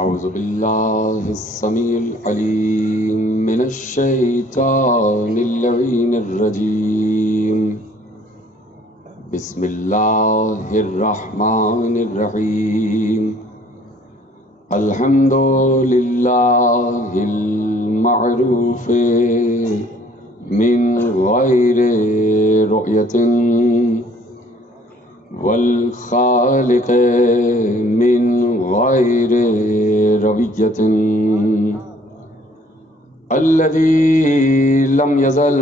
أعوذ بالله السميع العليم من الشيطان اللعين الرجيم. بسم الله الرحمن الرحيم. الحمد لله المعروف من غير رؤية والخالق من غير روية الذي لم يزل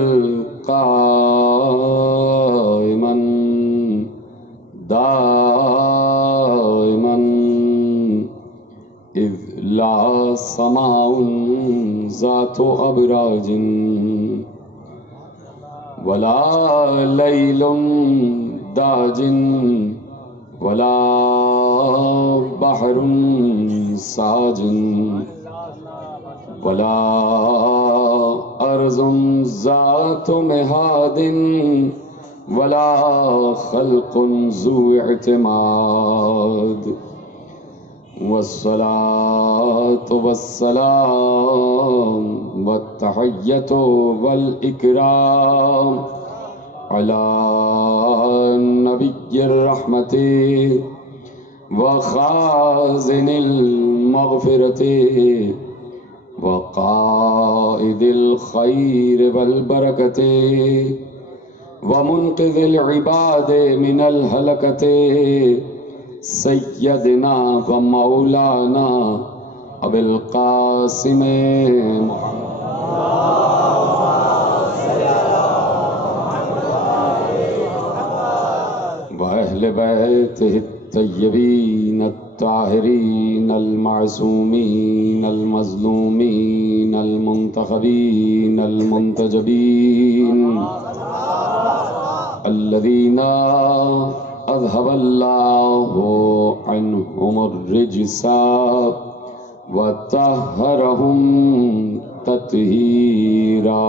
قائما دائما إذ لا سماء ذات أبراج ولا ليل داج ولا بحر ساج ولا أرض ذات مهاد ولا خلق ذو اعتماد والصلاة والسلام والتحية والإكرام على نبي الرحمة وخازن المغفرة وقائد الخير والبركة ومنقذ العباد من الهلكة سيدنا ومولانا أبي القاسم وأهل بيته الطيبين الطاهرين المعصومين المظلومين المنتخبين المنتجبين الذين أذهب الله عنهم الرجس وطهرهم تطهيرا.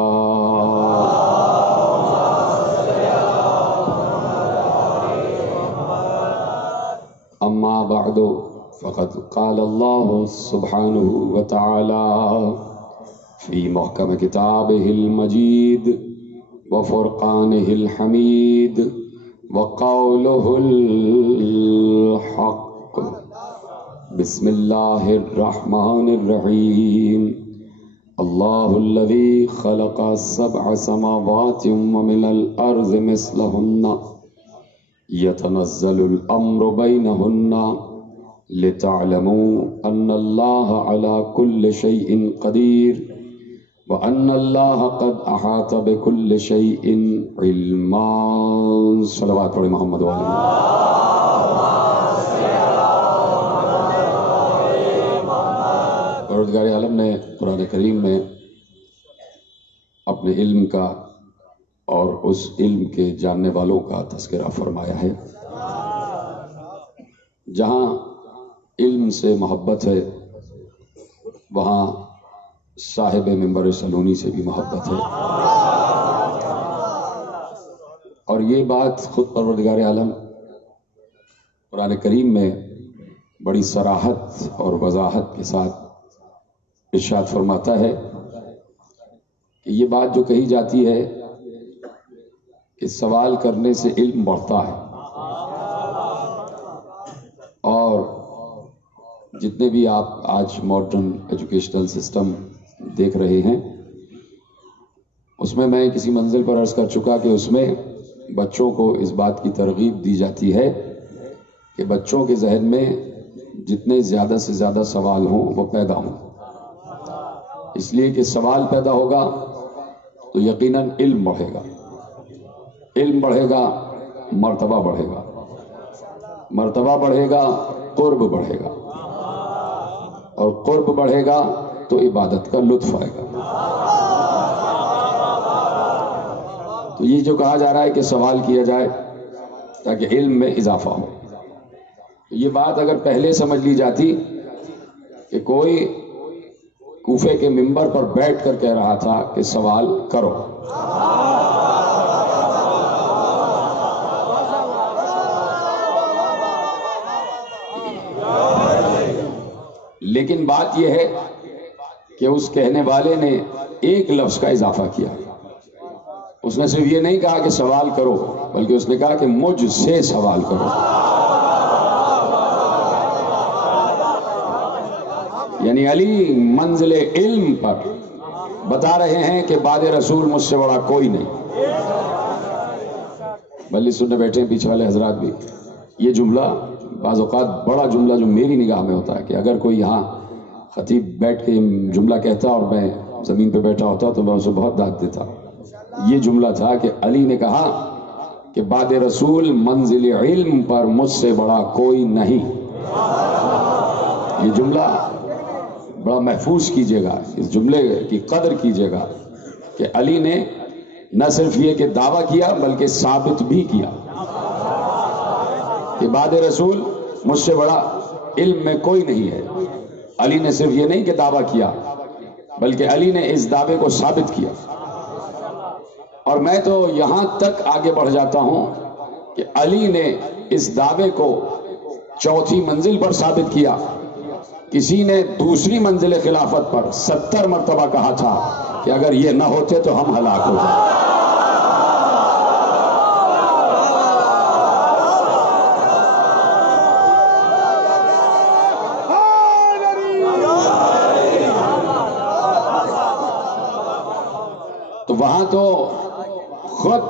أما بعد فقد قال الله سبحانه وتعالى في محكم كتابه المجيد وفرقانه الحميد وقوله الحق. بسم الله الرحمن الرحيم. الله الذي خلق 7 سماوات ومن الأرض مثلهن يتنزل الأمر بينهن لتعلموا أن الله على كل شيء قدير وأن الله قد أحاط بكل شيء علما. صلوات پڑھیں محمد وآلہ. پروردگار عالم نے قرآن کریم میں اپنے علم کا اور اس علم کے جاننے والوں کا تذکرہ فرمایا ہے. جہاں علم سے محبت ہے وہاں صاحب منبر سلونی سے بھی محبت ہے. اور یہ بات خود پروردگار عالم قرآن کریم میں بڑی صراحت اور وضاحت کے ساتھ ارشاد فرماتا ہے کہ یہ بات جو کہی جاتی ہے کہ سوال کرنے سے علم بڑھتا ہے، اور جتنے بھی آپ آج ماڈرن ایجوکیشنل سسٹم دیکھ رہے ہیں اس میں میں کسی منزل پر عرض کر چکا کہ اس میں بچوں کو اس بات کی ترغیب دی جاتی ہے کہ بچوں کے ذہن میں جتنے زیادہ سے زیادہ سوال ہوں وہ پیدا ہوں، اس لیے کہ سوال پیدا ہوگا تو یقیناً علم بڑھے گا، علم بڑھے گا مرتبہ بڑھے گا، مرتبہ بڑھے گا قرب بڑھے گا، اور قرب بڑھے گا تو عبادت کا لطف آئے گا. تو یہ جو کہا جا رہا ہے کہ سوال کیا جائے تاکہ علم میں اضافہ ہو، یہ بات اگر پہلے سمجھ لی جاتی کہ کوئی کوفے کے منبر پر بیٹھ کر کہہ رہا تھا کہ سوال کرو، لیکن بات یہ ہے کہ اس کہنے والے نے ایک لفظ کا اضافہ کیا. اس نے صرف یہ نہیں کہا کہ سوال کرو، بلکہ اس نے کہا کہ مجھ سے سوال کرو. یعنی علی منزل علم پر بتا رہے ہیں کہ بعد رسول مجھ سے بڑا کوئی نہیں. بلکہ سننے بیٹھے ہیں پیچھے والے حضرات بھی. یہ جملہ بعض اوقات بڑا جملہ جو میری نگاہ میں ہوتا ہے کہ اگر کوئی یہاں خطیب بیٹھ کے جملہ کہتا اور میں زمین پہ بیٹھا ہوتا تو میں اسے بہت ڈانٹ دیتا. یہ جملہ تھا کہ علی نے کہا کہ بعد رسول منزل علم پر مجھ سے بڑا کوئی نہیں. یہ جملہ بڑا محفوظ کیجئے گا، اس جملے کی قدر کیجئے گا کہ علی نے نہ صرف یہ کہ دعویٰ کیا بلکہ ثابت بھی کیا کہ بعد رسول مجھ سے بڑا علم میں کوئی نہیں ہے. علی نے صرف یہ نہیں کہ دعویٰ کیا بلکہ علی نے اس دعوے کو ثابت کیا. اور میں تو یہاں تک آگے بڑھ جاتا ہوں کہ علی نے اس دعوے کو چوتھی منزل پر ثابت کیا. کسی نے دوسری منزل خلافت پر 70 مرتبہ کہا تھا کہ اگر یہ نہ ہوتے تو ہم ہلاک ہو جائیں. تو وہاں تو خود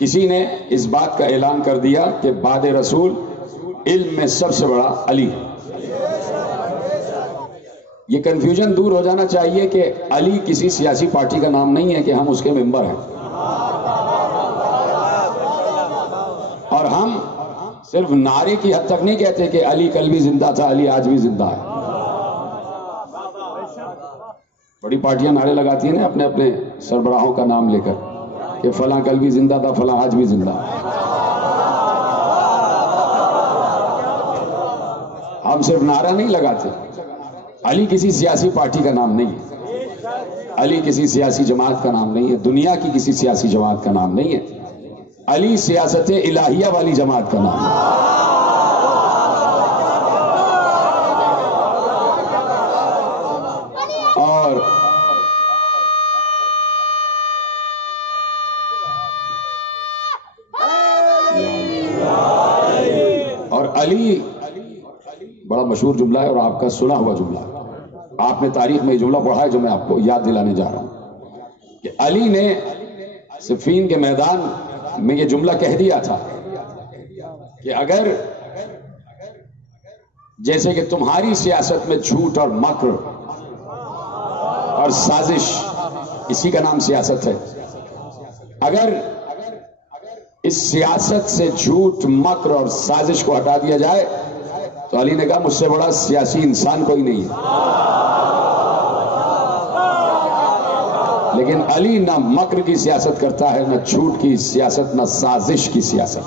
کسی نے اس بات کا اعلان کر دیا کہ بعد رسول علم میں سب سے بڑا علی. یہ کنفیوژن دور ہو جانا چاہیے کہ علی کسی سیاسی پارٹی کا نام نہیں ہے کہ ہم اس کے ممبر ہیں، اور ہم صرف نعرے کی حد تک نہیں کہتے کہ علی کل بھی زندہ تھا، علی آج بھی زندہ ہے. بڑی پارٹیاں نعرے لگاتی ہیں نا اپنے اپنے سربراہوں کا نام لے کر کہ فلاں کل بھی زندہ تھا، فلاں آج بھی زندہ ہے. ہم صرف نعرہ نہیں لگاتے. علی کسی سیاسی پارٹی کا نام نہیں ہے، علی کسی سیاسی جماعت کا نام نہیں ہے، دنیا کی کسی سیاسی جماعت کا نام نہیں ہے. علی سیاست الہیہ والی جماعت کا نام ہے. اور علی بڑا مشہور جملہ ہے اور آپ کا سنا ہوا جملہ ہے. آپ نے تاریخ میں یہ جملہ پڑھا ہے جو میں آپ کو یاد دلانے جا رہا ہوں کہ علی نے صفین کے میدان میں یہ جملہ کہہ دیا تھا کہ اگر جیسے کہ تمہاری سیاست میں جھوٹ اور مکر اور سازش، اسی کا نام سیاست ہے، اگر اس سیاست سے جھوٹ مکر اور سازش کو ہٹا دیا جائے تو علی نے کہا مجھ سے بڑا سیاسی انسان کوئی نہیں ہے. لیکن علی نہ مکر کی سیاست کرتا ہے، نہ جھوٹ کی سیاست، نہ سازش کی سیاست.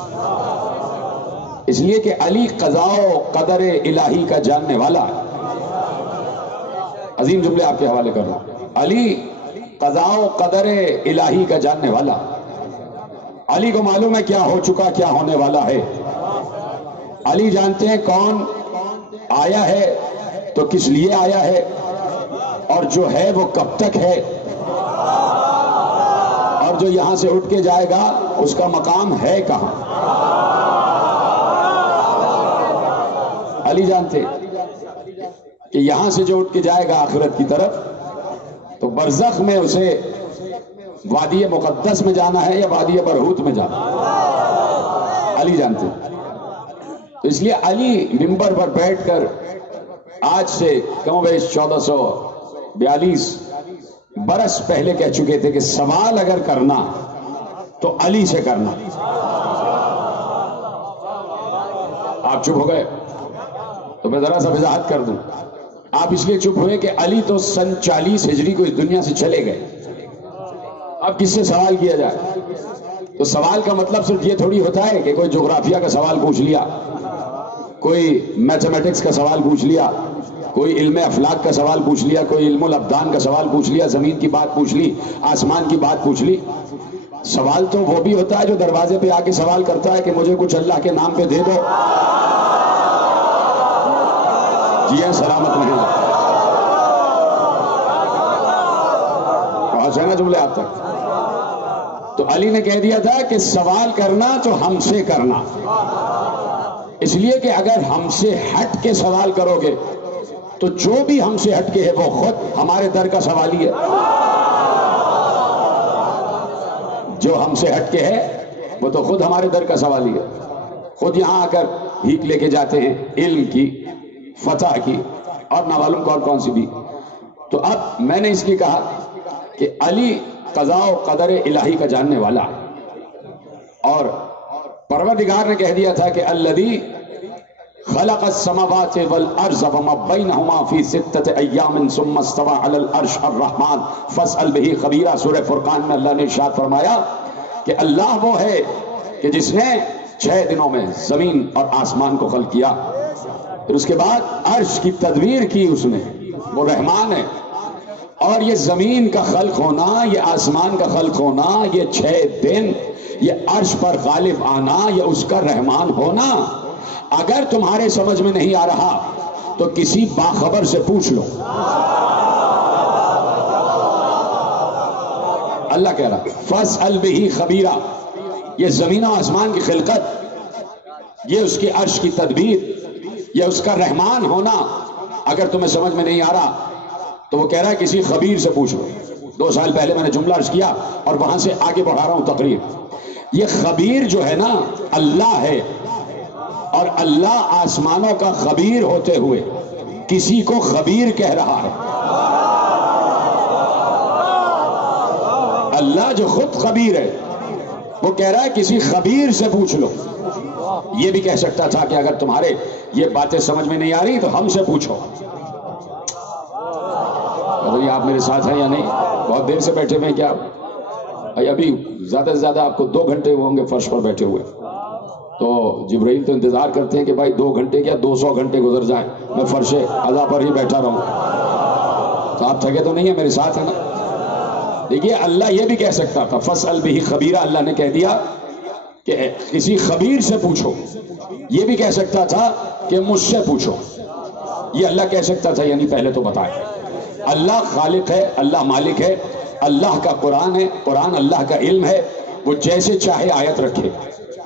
اس لیے کہ علی قضاء و قدر الہی کا جاننے والا ہے. عظیم جملے آپ کے حوالے کر رہا ہوں. علی قضاء و قدر الہی کا جاننے والا. علی کو معلوم ہے کیا ہو چکا، کیا ہونے والا ہے. علی جانتے ہیں کون آیا ہے تو کس لیے آیا ہے، اور جو ہے وہ کب تک ہے، اور جو یہاں سے اٹھ کے جائے گا اس کا مقام ہے کہاں. علی جانتے کہ یہاں سے جو اٹھ کے جائے گا آخرت کی طرف تو برزخ میں اسے وادی مقدس میں جانا ہے یا وادی برہوت میں جانا ہے. علی جانتے. تو اس لیے علی ممبر پر بیٹھ کر آج سے کم و بیش 1442 برس پہلے کہہ چکے تھے کہ سوال اگر کرنا تو علی سے کرنا. آپ چپ ہو گئے تو میں ذرا سا وضاحت کر دوں. آپ اس لیے چپ ہوئے کہ علی تو سن 40 ہجری کو اس دنیا سے چلے گئے. اب کس سے سوال کیا جائے؟ تو سوال کا مطلب صرف یہ تھوڑی ہوتا ہے کہ کوئی جغرافیہ کا سوال پوچھ لیا، کوئی میتھمیٹکس کا سوال پوچھ لیا، کوئی علم افلاک کا سوال پوچھ لیا، کوئی علم الابدان کا سوال پوچھ لیا، زمین کی بات پوچھ لی، آسمان کی بات پوچھ لی. سوال تو وہ بھی ہوتا ہے جو دروازے پہ آ کے سوال کرتا ہے کہ مجھے کچھ اللہ کے نام پہ دے دو. جی ہاں سلامت رہیں. پہنچ ہے نا جملے آپ تک. تو علی نے کہہ دیا تھا کہ سوال کرنا تو ہم سے کرنا، اس لیے کہ اگر ہم سے ہٹ کے سوال کرو گے تو جو بھی ہم سے ہٹ کے ہے وہ خود ہمارے در کا سوالی ہے. جو ہم سے ہٹ کے ہے وہ تو خود ہمارے در کا سوالی ہے، خود یہاں آ کر بھیک لے کے جاتے ہیں علم کی، فتح کی، اور نہ معلوم کون سی بھی. تو اب میں نے اس لیے کہا کہ علی قضاء و قدر الہی کا جاننے والا، اور پروردگار نے کہہ دیا تھا کہ الذی خلق السماوات والارض وما بینہما فی ستۃ ایام ثم استوى علی العرش الرحمن فاسأل بہ خبیرا. سورہ فرقان میں اللہ نے ارشاد فرمایا کہ اللہ وہ ہے کہ جس نے 6 دنوں میں زمین اور آسمان کو خلق کیا، پھر اس کے بعد عرش کی تدبیر کی اس نے، وہ رحمان ہے. اور یہ زمین کا خلق ہونا، یہ آسمان کا خلق ہونا، یہ 6 دن، یہ عرش پر غالب آنا، یہ اس کا رحمان ہونا. اگر تمہارے سمجھ میں نہیں آ رہا تو کسی باخبر سے پوچھ لو. اللہ کہہ رہا فاسأل بہ خبیرا. یہ زمین و آسمان کی خلقت، یہ اس کی عرش کی تدبیر، یہ اس کا رحمان ہونا اگر تمہیں سمجھ میں نہیں آ رہا تو وہ کہہ رہا ہے کسی خبیر سے پوچھ لو. 2 سال پہلے میں نے جملہ عرض کیا اور وہاں سے آگے بڑھا رہا ہوں تقریر. یہ خبیر جو ہے نا اللہ ہے، اور اللہ آسمانوں کا خبیر ہوتے ہوئے کسی کو خبیر کہہ رہا ہے. اللہ جو خود خبیر ہے وہ کہہ رہا ہے کسی خبیر سے پوچھ لو. یہ بھی کہہ سکتا تھا کہ اگر تمہارے یہ باتیں سمجھ میں نہیں آ رہی تو ہم سے پوچھو. آپ میرے ساتھ ہیں یا نہیں؟ بہت دیر سے بیٹھے ہوئے کیا؟ ابھی زیادہ سے زیادہ آپ کو 2 گھنٹے ہوں گے فرش پر بیٹھے ہوئے. تو جبرائیل تو انتظار کرتے ہیں کہ بھائی 2 گھنٹے کیا 200 گھنٹے گزر جائیں، میں فرش عزا پر ہی بیٹھا رہوں. تو آپ تھکے تو نہیں ہیں، میرے ساتھ ہیں نا؟ دیکھیے اللہ یہ بھی کہہ سکتا تھا فاسأل بہ خبیرا. اللہ نے کہہ دیا کہ کسی خبیر سے پوچھو. یہ بھی کہہ سکتا تھا کہ مجھ سے پوچھو. یہ اللہ کہہ سکتا تھا، یعنی پہلے تو بتائیں. اللہ خالق ہے، اللہ مالک ہے، اللہ کا قرآن ہے، قرآن اللہ کا علم ہے. وہ جیسے چاہے آیت رکھے،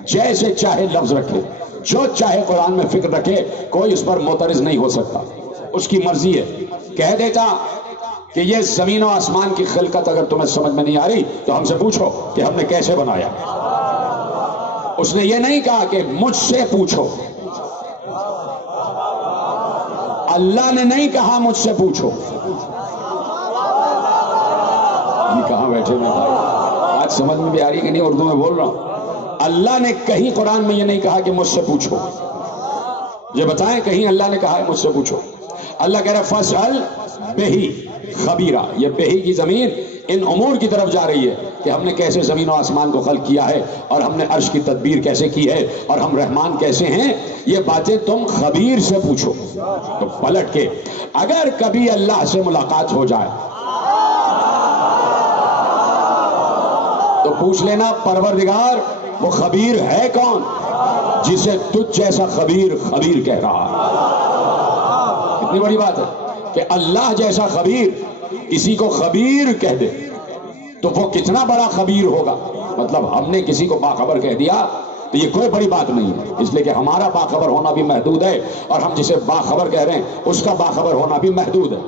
جیسے چاہے لفظ رکھے، جو چاہے قرآن میں فکر رکھے، کوئی اس پر معترض نہیں ہو سکتا. اس کی مرضی ہے. کہہ دیتا کہ یہ زمین و آسمان کی خلقت اگر تمہیں سمجھ میں نہیں آ رہی تو ہم سے پوچھو کہ ہم نے کیسے بنایا. اس نے یہ نہیں کہا کہ مجھ سے پوچھو. اللہ نے نہیں کہا مجھ سے پوچھو. کہاں بیٹھے میں بھائی؟ آج سمجھ میں بھی آ رہی کہ نہیں اردو میں بول رہا ہوں؟ اللہ نے کہیں قرآن میں یہ نہیں کہا کہ مجھ سے پوچھو. یہ بتائیں کہیں اللہ نے کہا ہے مجھ سے پوچھو؟ اللہ کہہ رہا ہے فاسأل بہ خبیرا. یہ بہی کی زمین ان امور کی طرف جا رہی ہے کہ ہم نے کیسے زمین و آسمان کو خلق کیا ہے، اور ہم نے عرش کی تدبیر کیسے کی ہے، اور ہم رحمان کیسے ہیں. یہ باتیں تم خبیر سے پوچھو. تو پلٹ کے اگر کبھی اللہ سے ملاقات ہو جائے تو پوچھ لینا پروردگار وہ خبیر ہے کون جسے تجھ جیسا خبیر خبیر کہہ رہا ہے. کتنی بڑی بات ہے کہ اللہ جیسا خبیر کسی کو خبیر کہہ دے تو وہ کتنا بڑا خبیر ہوگا. مطلب ہم نے کسی کو باخبر کہہ دیا تو یہ کوئی بڑی بات نہیں ہے، اس لیے کہ ہمارا باخبر ہونا بھی محدود ہے، اور ہم جسے باخبر کہہ رہے ہیں اس کا باخبر ہونا بھی محدود ہے.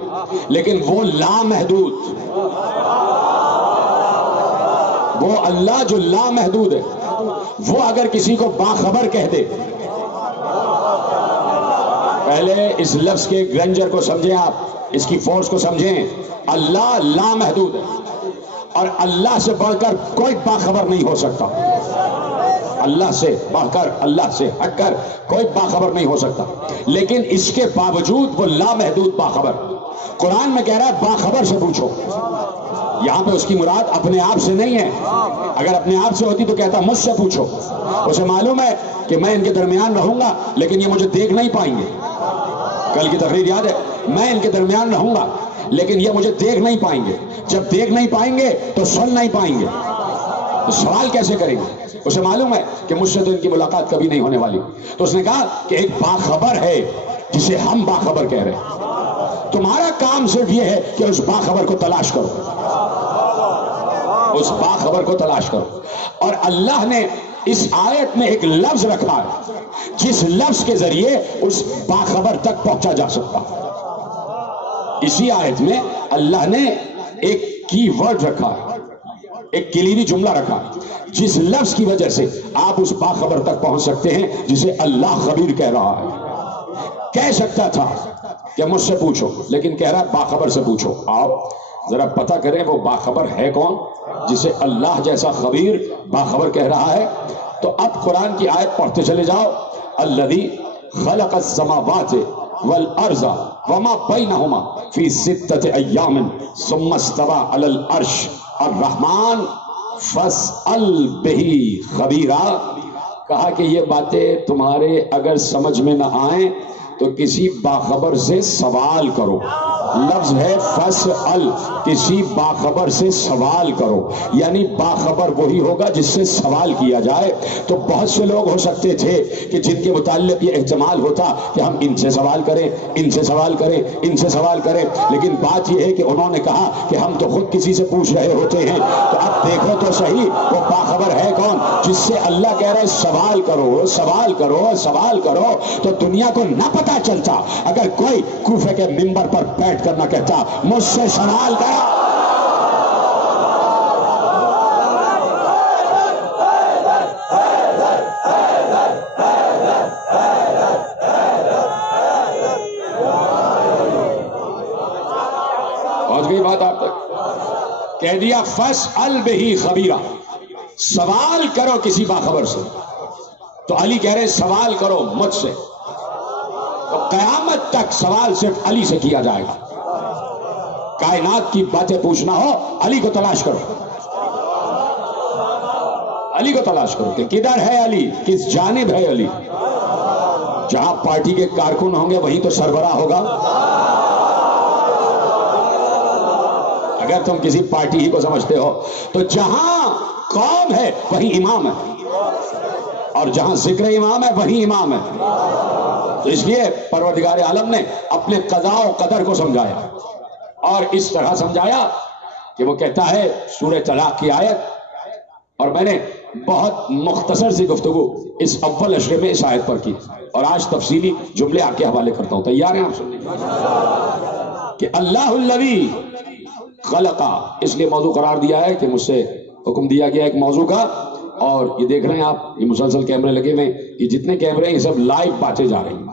لیکن وہ لامحدود، وہ اللہ جو لامحدود ہے، وہ اگر کسی کو باخبر کہہ دے. پہلے اس لفظ کے گرنجر کو سمجھیں، آپ اس کی فورس کو سمجھیں. اللہ لامحدود ہے اور اللہ سے بڑھ کر کوئی باخبر نہیں ہو سکتا. اللہ سے بڑھ کر، اللہ سے ہٹ کر کوئی باخبر نہیں ہو سکتا. لیکن اس کے باوجود وہ لامحدود باخبر. قرآن میں کہہ رہا ہے باخبر سے پوچھو. یہاں پہ اس کی مراد اپنے آپ سے نہیں ہے. اگر اپنے آپ سے ہوتی تو کہتا مجھ سے پوچھو. اسے معلوم ہے کہ میں ان کے درمیان رہوں گا لیکن یہ مجھے دیکھ نہیں پائیں گے. کل کی تقریر یاد ہے؟ میں ان کے درمیان رہوں گا لیکن یہ مجھے دیکھ نہیں پائیں گے. جب دیکھ نہیں پائیں گے تو سن نہیں پائیں گے، تو سوال کیسے کریں گے؟ اسے معلوم ہے کہ مجھ سے تو ان کی ملاقات کبھی نہیں ہونے والی. تو اس نے کہا کہ ایک باخبر ہے جسے ہم باخبر کہہ رہے ہیں. تمہارا کام صرف یہ ہے کہ اس باخبر کو تلاش کرو، اس باخبر کو تلاش کرو. اور اللہ نے اس آیت میں ایک لفظ رکھا ہے جس لفظ کے ذریعے اس باخبر تک پہنچا جا سکتا. اسی آیت میں اللہ نے ایک کی ورڈ رکھا ہے، ایک کلیدی جملہ رکھا جس لفظ کی وجہ سے آپ اس باخبر تک پہنچ سکتے ہیں جسے اللہ خبیر کہہ رہا ہے. کہہ سکتا تھا کہ مجھ سے پوچھو، لیکن کہہ رہا ہے باخبر سے پوچھو. آپ ذرا پتہ کریں وہ باخبر ہے کون جسے اللہ جیسا خبیر باخبر کہہ رہا ہے. تو اب قرآن کی آیت پڑھتے چلے جاؤ. الذی خلق السماوات والارض وما بینہما فی ستۃ ایام ثم استوی علی العرش الرحمن فاسأل بہ خبیرا. کہا کہ یہ باتیں تمہارے اگر سمجھ میں نہ آئیں تو کسی باخبر سے سوال کرو. لفظ ہے فاسأل، کسی باخبر سے سوال کرو، یعنی باخبر وہی ہوگا جس سے سوال کیا جائے. تو بہت سے لوگ ہو سکتے تھے کہ جن کے متعلق یہ احتمال ہوتا کہ ہم ان سے سوال کریں، ان سے سوال کریں، ان سے سوال کریں، لیکن بات یہ ہے کہ انہوں نے کہا کہ ہم تو خود کسی سے پوچھ رہے ہوتے ہیں. تو اب دیکھو تو صحیح وہ باخبر ہے کون جس سے اللہ کہہ رہے سوال کرو، سوال کرو، سوال کرو. تو دنیا کو نہ پتا چلتا اگر کوئی کوفے کے منبر پر بیٹھ کر نہ کہتا مجھ سے سوال کرو. پہنچ گئی بات آپ تک؟ کہہ دیا فاسأل بہ خبیرا، سوال کرو کسی باخبر سے. تو علی کہہ رہے سوال کرو مجھ سے. تو قیامت تک سوال صرف علی سے کیا جائے گا. کائنات کی باتیں پوچھنا ہو علی کو تلاش کرو، علی کو تلاش کرو کہ کدھر ہے علی، کس جانب ہے علی. جہاں پارٹی کے کارکن ہوں گے وہیں تو سربراہ ہوگا. اگر تم کسی پارٹی ہی کو سمجھتے ہو تو جہاں قوم ہے وہیں امام ہے، اور جہاں ذکر امام ہے وہیں امام ہے. تو اس لیے پروردگار عالم نے اپنے قضاء و قدر کو سمجھایا، اور اس طرح سمجھایا کہ وہ کہتا ہے سورہ طلاق کی آیت، اور میں نے بہت مختصر سی گفتگو اس اول اشرے میں اس آیت پر کی، اور آج تفصیلی جملے آپ کے حوالے کرتا ہوں. تیار ہیں آپ سننے کہ اللہ الذی خلقا، اس لیے موضوع قرار دیا ہے کہ مجھ سے حکم دیا گیا ایک موضوع کا. اور یہ دیکھ رہے ہیں آپ یہ مسلسل کیمرے لگے ہوئے ہیں، یہ جتنے کیمرے ہیں یہ سب لائیو باتیں جا رہی ہیں،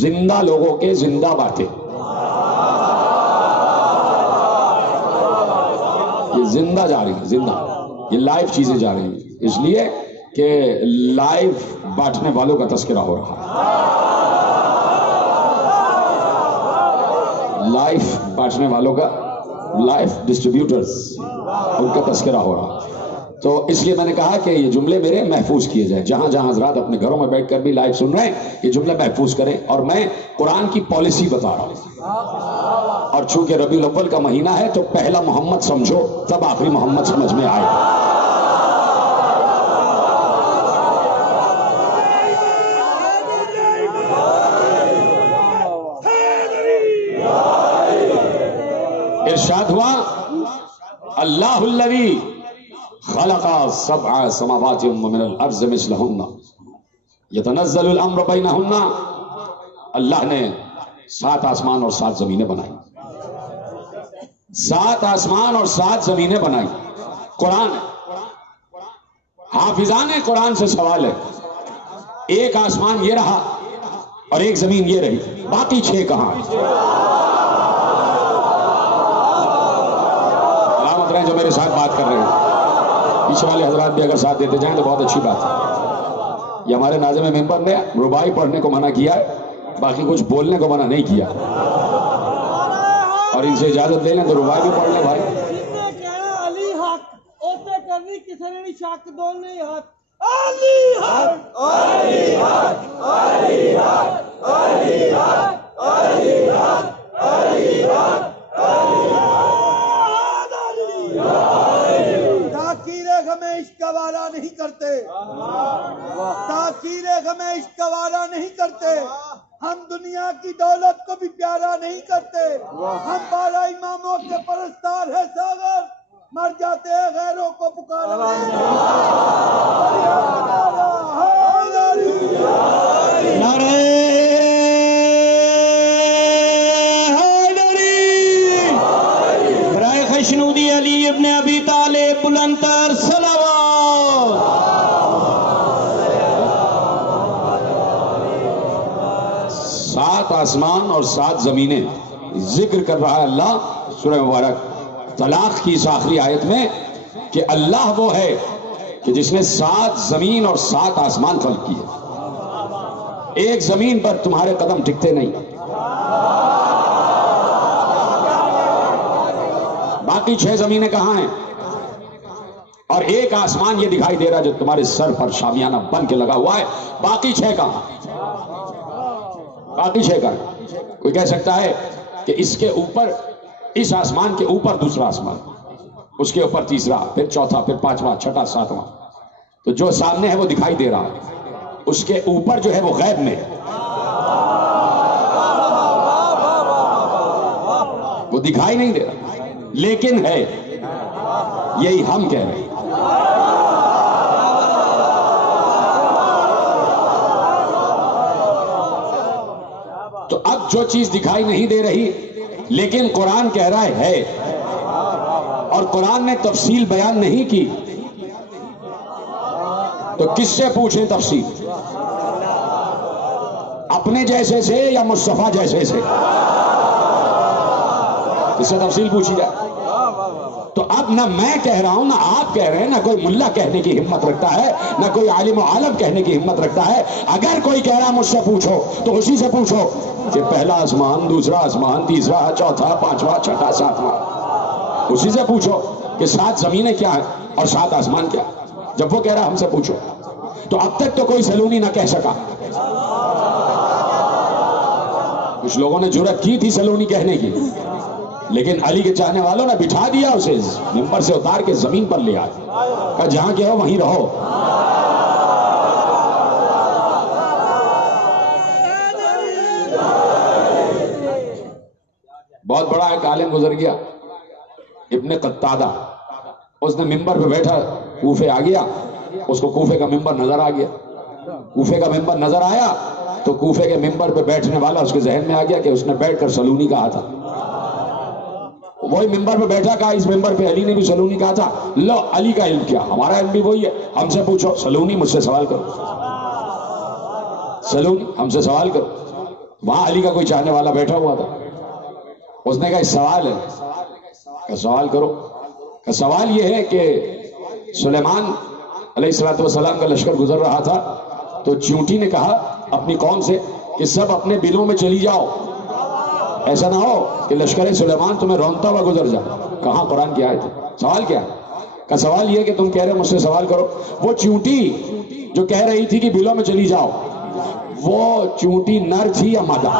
زندہ لوگوں کے زندہ باتیں، یہ زندہ جا رہی ہیں، زندہ یہ لائیو چیزیں جا رہی ہیں. اس لیے کہ لائیو بانٹنے والوں کا تذکرہ ہو رہا ہے، لائیو بانٹنے والوں کا، لائف ڈسٹریبیوٹرز، ان کا تذکرہ ہو رہا. تو اس لیے میں نے کہا کہ یہ جملے میرے محفوظ کیے جائیں. جہاں جہاں حضرات اپنے گھروں میں بیٹھ کر بھی لائیو سن رہے ہیں یہ جملے محفوظ کریں. اور میں قرآن کی پالیسی بتا رہا ہوں، اور چونکہ ربیع الاول کا مہینہ ہے تو پہلا محمد سمجھو تب آخری محمد سمجھ میں آئے. ارشاد ہوا اللہ الذی خلق سبع سماوات ومن الارض مثلہن یتنزل الامر بینہن. اللہ نے 7 آسمان اور 7 زمینیں بنائی، 7 آسمان اور 7 زمینیں بنائی. قرآن حافظان قرآن سے سوال ہے، ایک آسمان یہ رہا اور ایک زمین یہ رہی، باقی 6 کہاں؟ جو میرے ساتھ بات کر رہے ہیں پیچھے والے حضرات بھی اگر ساتھ دیتے جائیں تو بہت اچھی بات ہے. یہ ہمارے ناظم ممبر نے رباعی پڑھنے کو منع کیا ہے، باقی کچھ بولنے کو منع نہیں کیا، اور ان سے اجازت لے لیں تو رباعی بھی پڑھ لیں. بھائی علی حق اوتے کرنی کسی نے نہیں شک دونوں ہاتھ علی حق علی حق علی حق علی حق علی حق علی حق تاکیر ہمیں عشق والا نہیں کرتے، تاکیر ہمیں عشق والا نہیں کرتے. ہم دنیا کی دولت کو بھی پیارا نہیں کرتے. ہم 12 اماموں کے پرستار ہیں ساگر. مر جاتے ہیں غیروں کو پکارا. نعرہ حیدری برائے خشنودی علی ابن ابی طالب بلندتر صلوات. 7 آسمان اور 7 زمینیں ذکر کر رہا ہے اللہ سورہ مبارک طلاق کی اس آخری آیت میں کہ اللہ وہ ہے کہ جس نے 7 زمین اور 7 آسمان خلق کیے. ایک زمین پر تمہارے قدم ٹکتے نہیں, باقی 6 زمینیں کہاں ہیں؟ اور ایک آسمان یہ دکھائی دے رہا جو تمہارے سر پر شامیانہ بن کے لگا ہوا ہے. باقی 6 کہاں؟ باقی 6 کہاں؟ کوئی کہہ سکتا ہے کہ اس کے اوپر, اس آسمان کے اوپر دوسرا آسمان, اس کے اوپر تیسرا, پھر چوتھا, پھر 5واں, 6واں, 7واں. تو جو سامنے ہے وہ دکھائی دے رہا ہے, اس کے اوپر جو ہے وہ غیب میں, وہ دکھائی نہیں دے رہا لیکن ہے. یہی ہم کہہ رہے ہیں. تو اب جو چیز دکھائی نہیں دے رہی لیکن قرآن کہہ رہا ہے, اور قرآن نے تفصیل بیان نہیں کی, تو کس سے پوچھیں تفصیل؟ اپنے جیسے سے یا مصطفیٰ جیسے سے؟ کس سے تفصیل پوچھی جائے؟ تو اب نہ میں کہہ رہا ہوں نہ آپ کہہ رہے ہیں, نہ کوئی ملا کہنے کی ہمت رکھتا ہے, نہ کوئی عالم و عالم کہنے کی ہمت رکھتا ہے. اگر کوئی کہہ رہا مجھ سے پوچھو تو اسی سے پوچھو کہ پہلا آسمان, دوسرا آسمان, تیسرا, چوتھا, 5واں, 6واں, 7واں, اسی سے پوچھو کہ 7 زمینیں کیا ہیں اور 7 آسمان کیا. جب وہ کہہ رہا ہم سے پوچھو, تو اب تک تو کوئی سلونی نہ کہہ سکا. کچھ لوگوں نے جرأت کی تھی سلونی کہنے کی, لیکن علی کے چاہنے والوں نے بٹھا دیا اسے, ممبر سے اتار کے زمین پر لے آئے, کہا جہاں کے ہو وہیں رہو. بہت بڑا ایک عالم گزر گیا ابن قتادہ, اس نے ممبر پہ بیٹھا, کوفے آ گیا, اس کو کوفے کا ممبر نظر آ گیا. کوفے کا ممبر نظر آیا تو کوفے کے ممبر پہ بیٹھنے والا اس کے ذہن میں آ گیا کہ اس نے بیٹھ کر سلونی کہا تھا. وہی ممبر پہ بیٹھا, کہا اس ممبر پہ علی نے بھی سلونی کہا تھا. لو علی کا علم کیا, ہمارا علم بھی وہی ہے, ہم سے پوچھو. سلونی مجھ سے سوال کرو, سلونی ہم سے سوال کرو. وہاں علی کا کوئی چاہنے والا بیٹھا ہوا تھا, اس نے کہا سوال ہے, کہ سوال کرو. کہ سوال یہ ہے کہ سلیمان علیہ السلام کا لشکر گزر رہا تھا, تو چیونٹی نے کہا اپنی قوم سے کہ سب اپنے بلوں میں چلی جاؤ, ایسا نہ ہو کہ لشکر سلیمان تمہیں رونتا ہوا گزر جائے. کہاں قرآن کی آیت ہے؟ سوال کیا ہے؟ کہ سوال یہ کہ تم کہہ رہے مجھ سے سوال کرو. وہ چیونٹی جو کہہ رہی تھی کہ بلوں میں چلی جاؤ, وہ چیونٹی نر تھی یا مادہ؟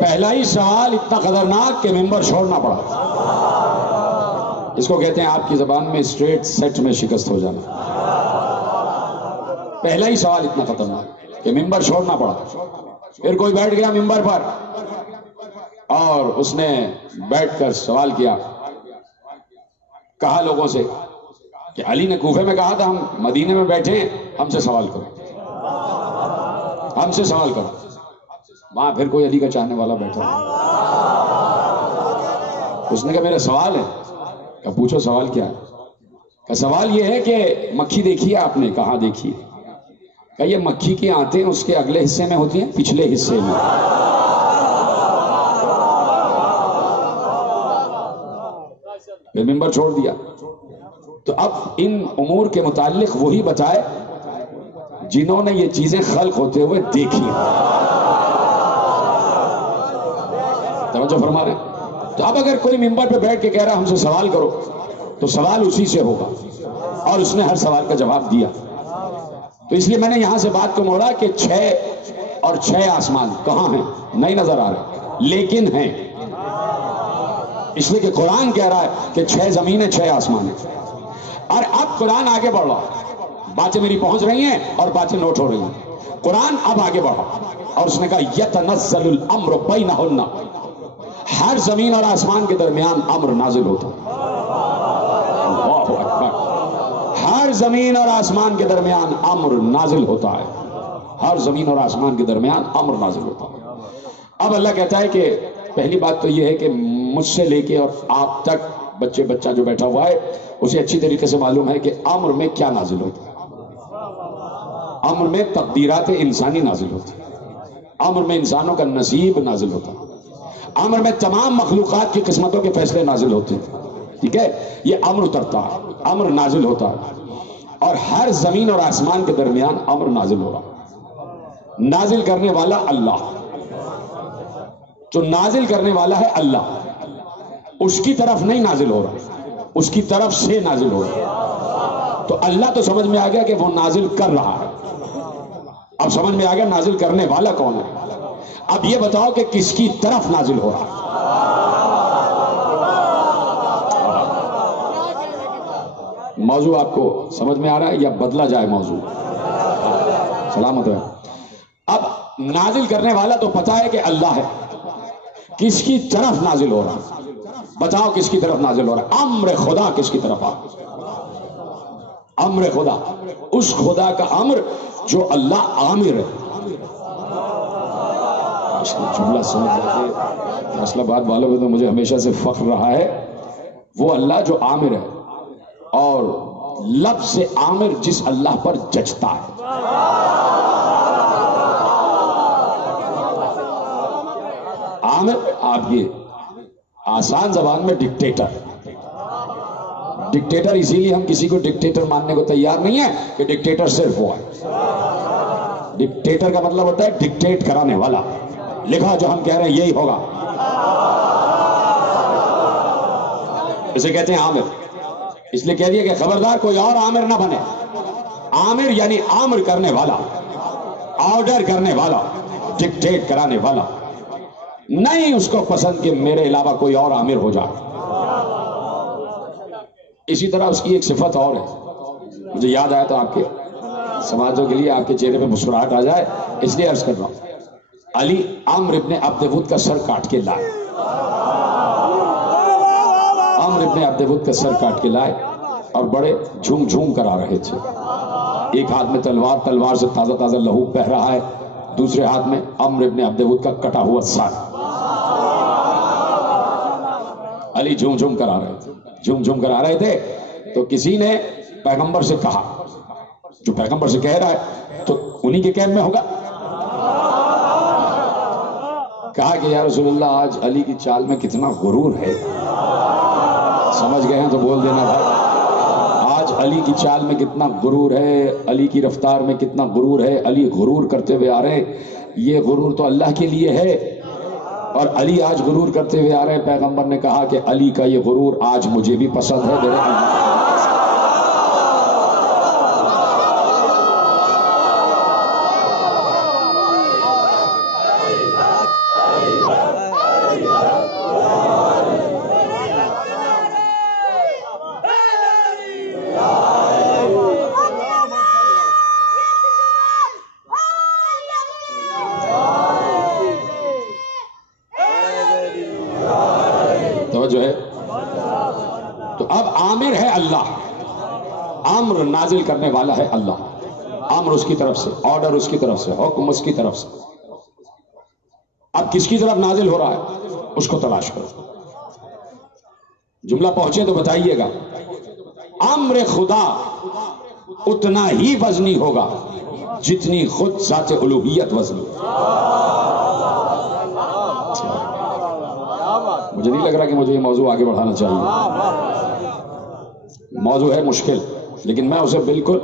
پہلا ہی سوال اتنا خطرناک کہ ممبر چھوڑنا پڑا. اس کو کہتے ہیں آپ کی زبان میں اسٹریٹ سیٹ میں شکست ہو جانا. پہلا ہی سوال اتنا خطرناک کہ ممبر چھوڑنا پڑا. پھر کوئی بیٹھ گیا ممبر پر اور اس نے بیٹھ کر سوال کیا, کہا لوگوں سے کہ علی نے کوفے میں کہا تھا ہم مدینے میں بیٹھے ہیں, ہم سے سوال کرو, ہم سے سوال کرو. وہاں پھر کوئی علی کا چاہنے والا بیٹھا, اس نے کہا میرا سوال ہے. کہ پوچھو سوال کیا ہے؟ کہ سوال یہ ہے کہ مکھی دیکھی ہے آپ نے؟ کہاں دیکھی ہے؟ کہ یہ مکھی کی آنتیں اس کے اگلے حصے میں ہوتی ہیں پچھلے حصے میں. پھر ممبر چھوڑ دیا. تو اب ان امور کے متعلق وہی بتائے جنہوں نے یہ چیزیں خلق ہوتے ہوئے دیکھی. توجہ فرما رہے ہیں؟ تو اب اگر کوئی ممبر پہ بیٹھ کے کہہ رہا ہم سے سوال کرو تو سوال اسی سے ہوگا، اور اس نے ہر سوال کا جواب دیا. تو اس لیے میں نے یہاں سے بات کو موڑا کہ 6 اور 6 آسمان کہاں ہیں؟ نہیں نظر آ رہے لیکن ہیں، اس لیے کہ قرآن کہہ رہا ہے کہ 6 زمینیں 6 آسمان ہیں. اور اب قرآن آگے بڑھ رہا، باتیں میری پہنچ رہی ہیں اور باتیں نوٹ ہو رہی ہیں. قرآن اب آگے بڑھا اور اس نے کہا یتنزل الامر بینہن، ہر زمین اور آسمان کے درمیان امر نازل ہوتا ہے. اللہ اکبر، ہر زمین اور آسمان کے درمیان امر نازل ہوتا ہے، ہر زمین اور آسمان کے درمیان امر نازل ہوتا ہے. اب اللہ کہتا ہے کہ پہلی بات تو یہ ہے کہ مجھ سے لے کے اور آپ تک بچہ جو بیٹھا ہوا ہے اسے اچھی طریقے سے معلوم ہے کہ امر میں کیا نازل ہوتا ہے. امر میں تقدیرات انسانی نازل ہوتی ہے، امر میں انسانوں کا نصیب نازل ہوتا ہے، امر میں تمام مخلوقات کی قسمتوں کے فیصلے نازل ہوتے ہیں. ٹھیک ہے، یہ امر اترتا ہے، امر نازل ہوتا ہے، اور ہر زمین اور آسمان کے درمیان امر نازل ہو رہا ہے. نازل کرنے والا اللہ، جو نازل کرنے والا ہے اللہ، اس کی طرف نہیں نازل ہو رہا، اس کی طرف سے نازل ہو رہا ہے. تو اللہ تو سمجھ میں آ گیا کہ وہ نازل کر رہا ہے. اب سمجھ میں آ گیا نازل کرنے والا کون ہے. اب یہ بتاؤ کہ کس کی طرف نازل ہو رہا ہے. موضوع آپ کو سمجھ میں آ رہا ہے یا بدلا جائے موضوع؟ سلامت ہے. اب نازل کرنے والا تو پتا ہے کہ اللہ ہے، کس کی طرف نازل ہو رہا ہے؟ بتاؤ کس کی طرف نازل ہو رہا ہے؟ امر خدا کس کی طرف آ؟ امر خدا، اس خدا کا امر جو اللہ عامر ہے. جملہ سمجھ جاتے فیصلہ باد والوں میں تو مجھے ہمیشہ سے فخر رہا ہے، وہ اللہ جو عامر ہے، اور لفظ عامر جس اللہ پر جچتا ہے. عامر آپ یہ آسان زبان میں ڈکٹیٹر. ڈکٹیٹر اسی لیے ہم کسی کو ڈکٹیٹر ماننے کو تیار نہیں ہے کہ ڈکٹیٹر صرف وہ ہے. ڈکٹیٹر کا مطلب ہوتا ہے ڈکٹیٹ کرانے والا. لکھا جو ہم کہہ رہے ہیں یہی ہوگا، اسے کہتے ہیں عامر. اس لیے کہہ دیا کہ خبردار کوئی اور عامر نہ بنے. عامر یعنی عامر کرنے والا، آرڈر کرنے والا، ڈکٹیٹ کرانے والا. نہیں اس کو پسند کہ میرے علاوہ کوئی اور عامر ہو جائے. اسی طرح اس کی ایک صفت اور ہے، مجھے یاد آیا تو آپ کے سماجوں کے لیے آپ کے چہرے پہ مسکراہٹ آ جائے اس لیے عرض کر رہا ہوں. علی عمرو ابن عبد ود کا سر کاٹ کے لائے، عمرو ابن عبد ود کا سر کاٹ کے لائے اور بڑے جھوم جھوم کر آ رہے تھے. ایک ہاتھ میں تلوار، تلوار سے تازہ تازہ لہو بہہ رہا ہے، دوسرے ہاتھ میں عمرو ابن عبد ود کا کٹا ہوا سر. علی جھوم جھوم کر آ رہے تھے، جھوم جھوم کر آ رہے تھے. تو کسی نے پیغمبر سے کہا، جو پیغمبر سے کہہ رہا ہے تو انہی کے کیمپ میں ہوگا، کہا کہ یا رسول اللہ آج علی کی چال میں کتنا غرور ہے. سمجھ گئے ہیں تو بول دینا بھائی، آج علی کی چال میں کتنا غرور ہے، علی کی رفتار میں کتنا غرور ہے. علی غرور کرتے ہوئے آ رہے ہیں، یہ غرور تو اللہ کے لیے ہے اور علی آج غرور کرتے ہوئے آ رہے ہیں. پیغمبر نے کہا کہ علی کا یہ غرور آج مجھے بھی پسند ہے. جو ہے تو اب عامر ہے اللہ، امر نازل کرنے والا ہے اللہ. امر اس کی طرف سے، آرڈر اس کی طرف سے، حکم اس کی طرف سے. اب کس کی طرف نازل ہو رہا ہے اس کو تلاش کرو. جملہ پہنچے تو بتائیے گا. امر خدا اتنا ہی وزنی ہوگا جتنی خود ذات الوہیت وزنی. مجھے نہیں لگ رہا کہ مجھے یہ موضوع آگے بڑھانا چاہیے. موضوع ہے مشکل لیکن میں اسے بالکل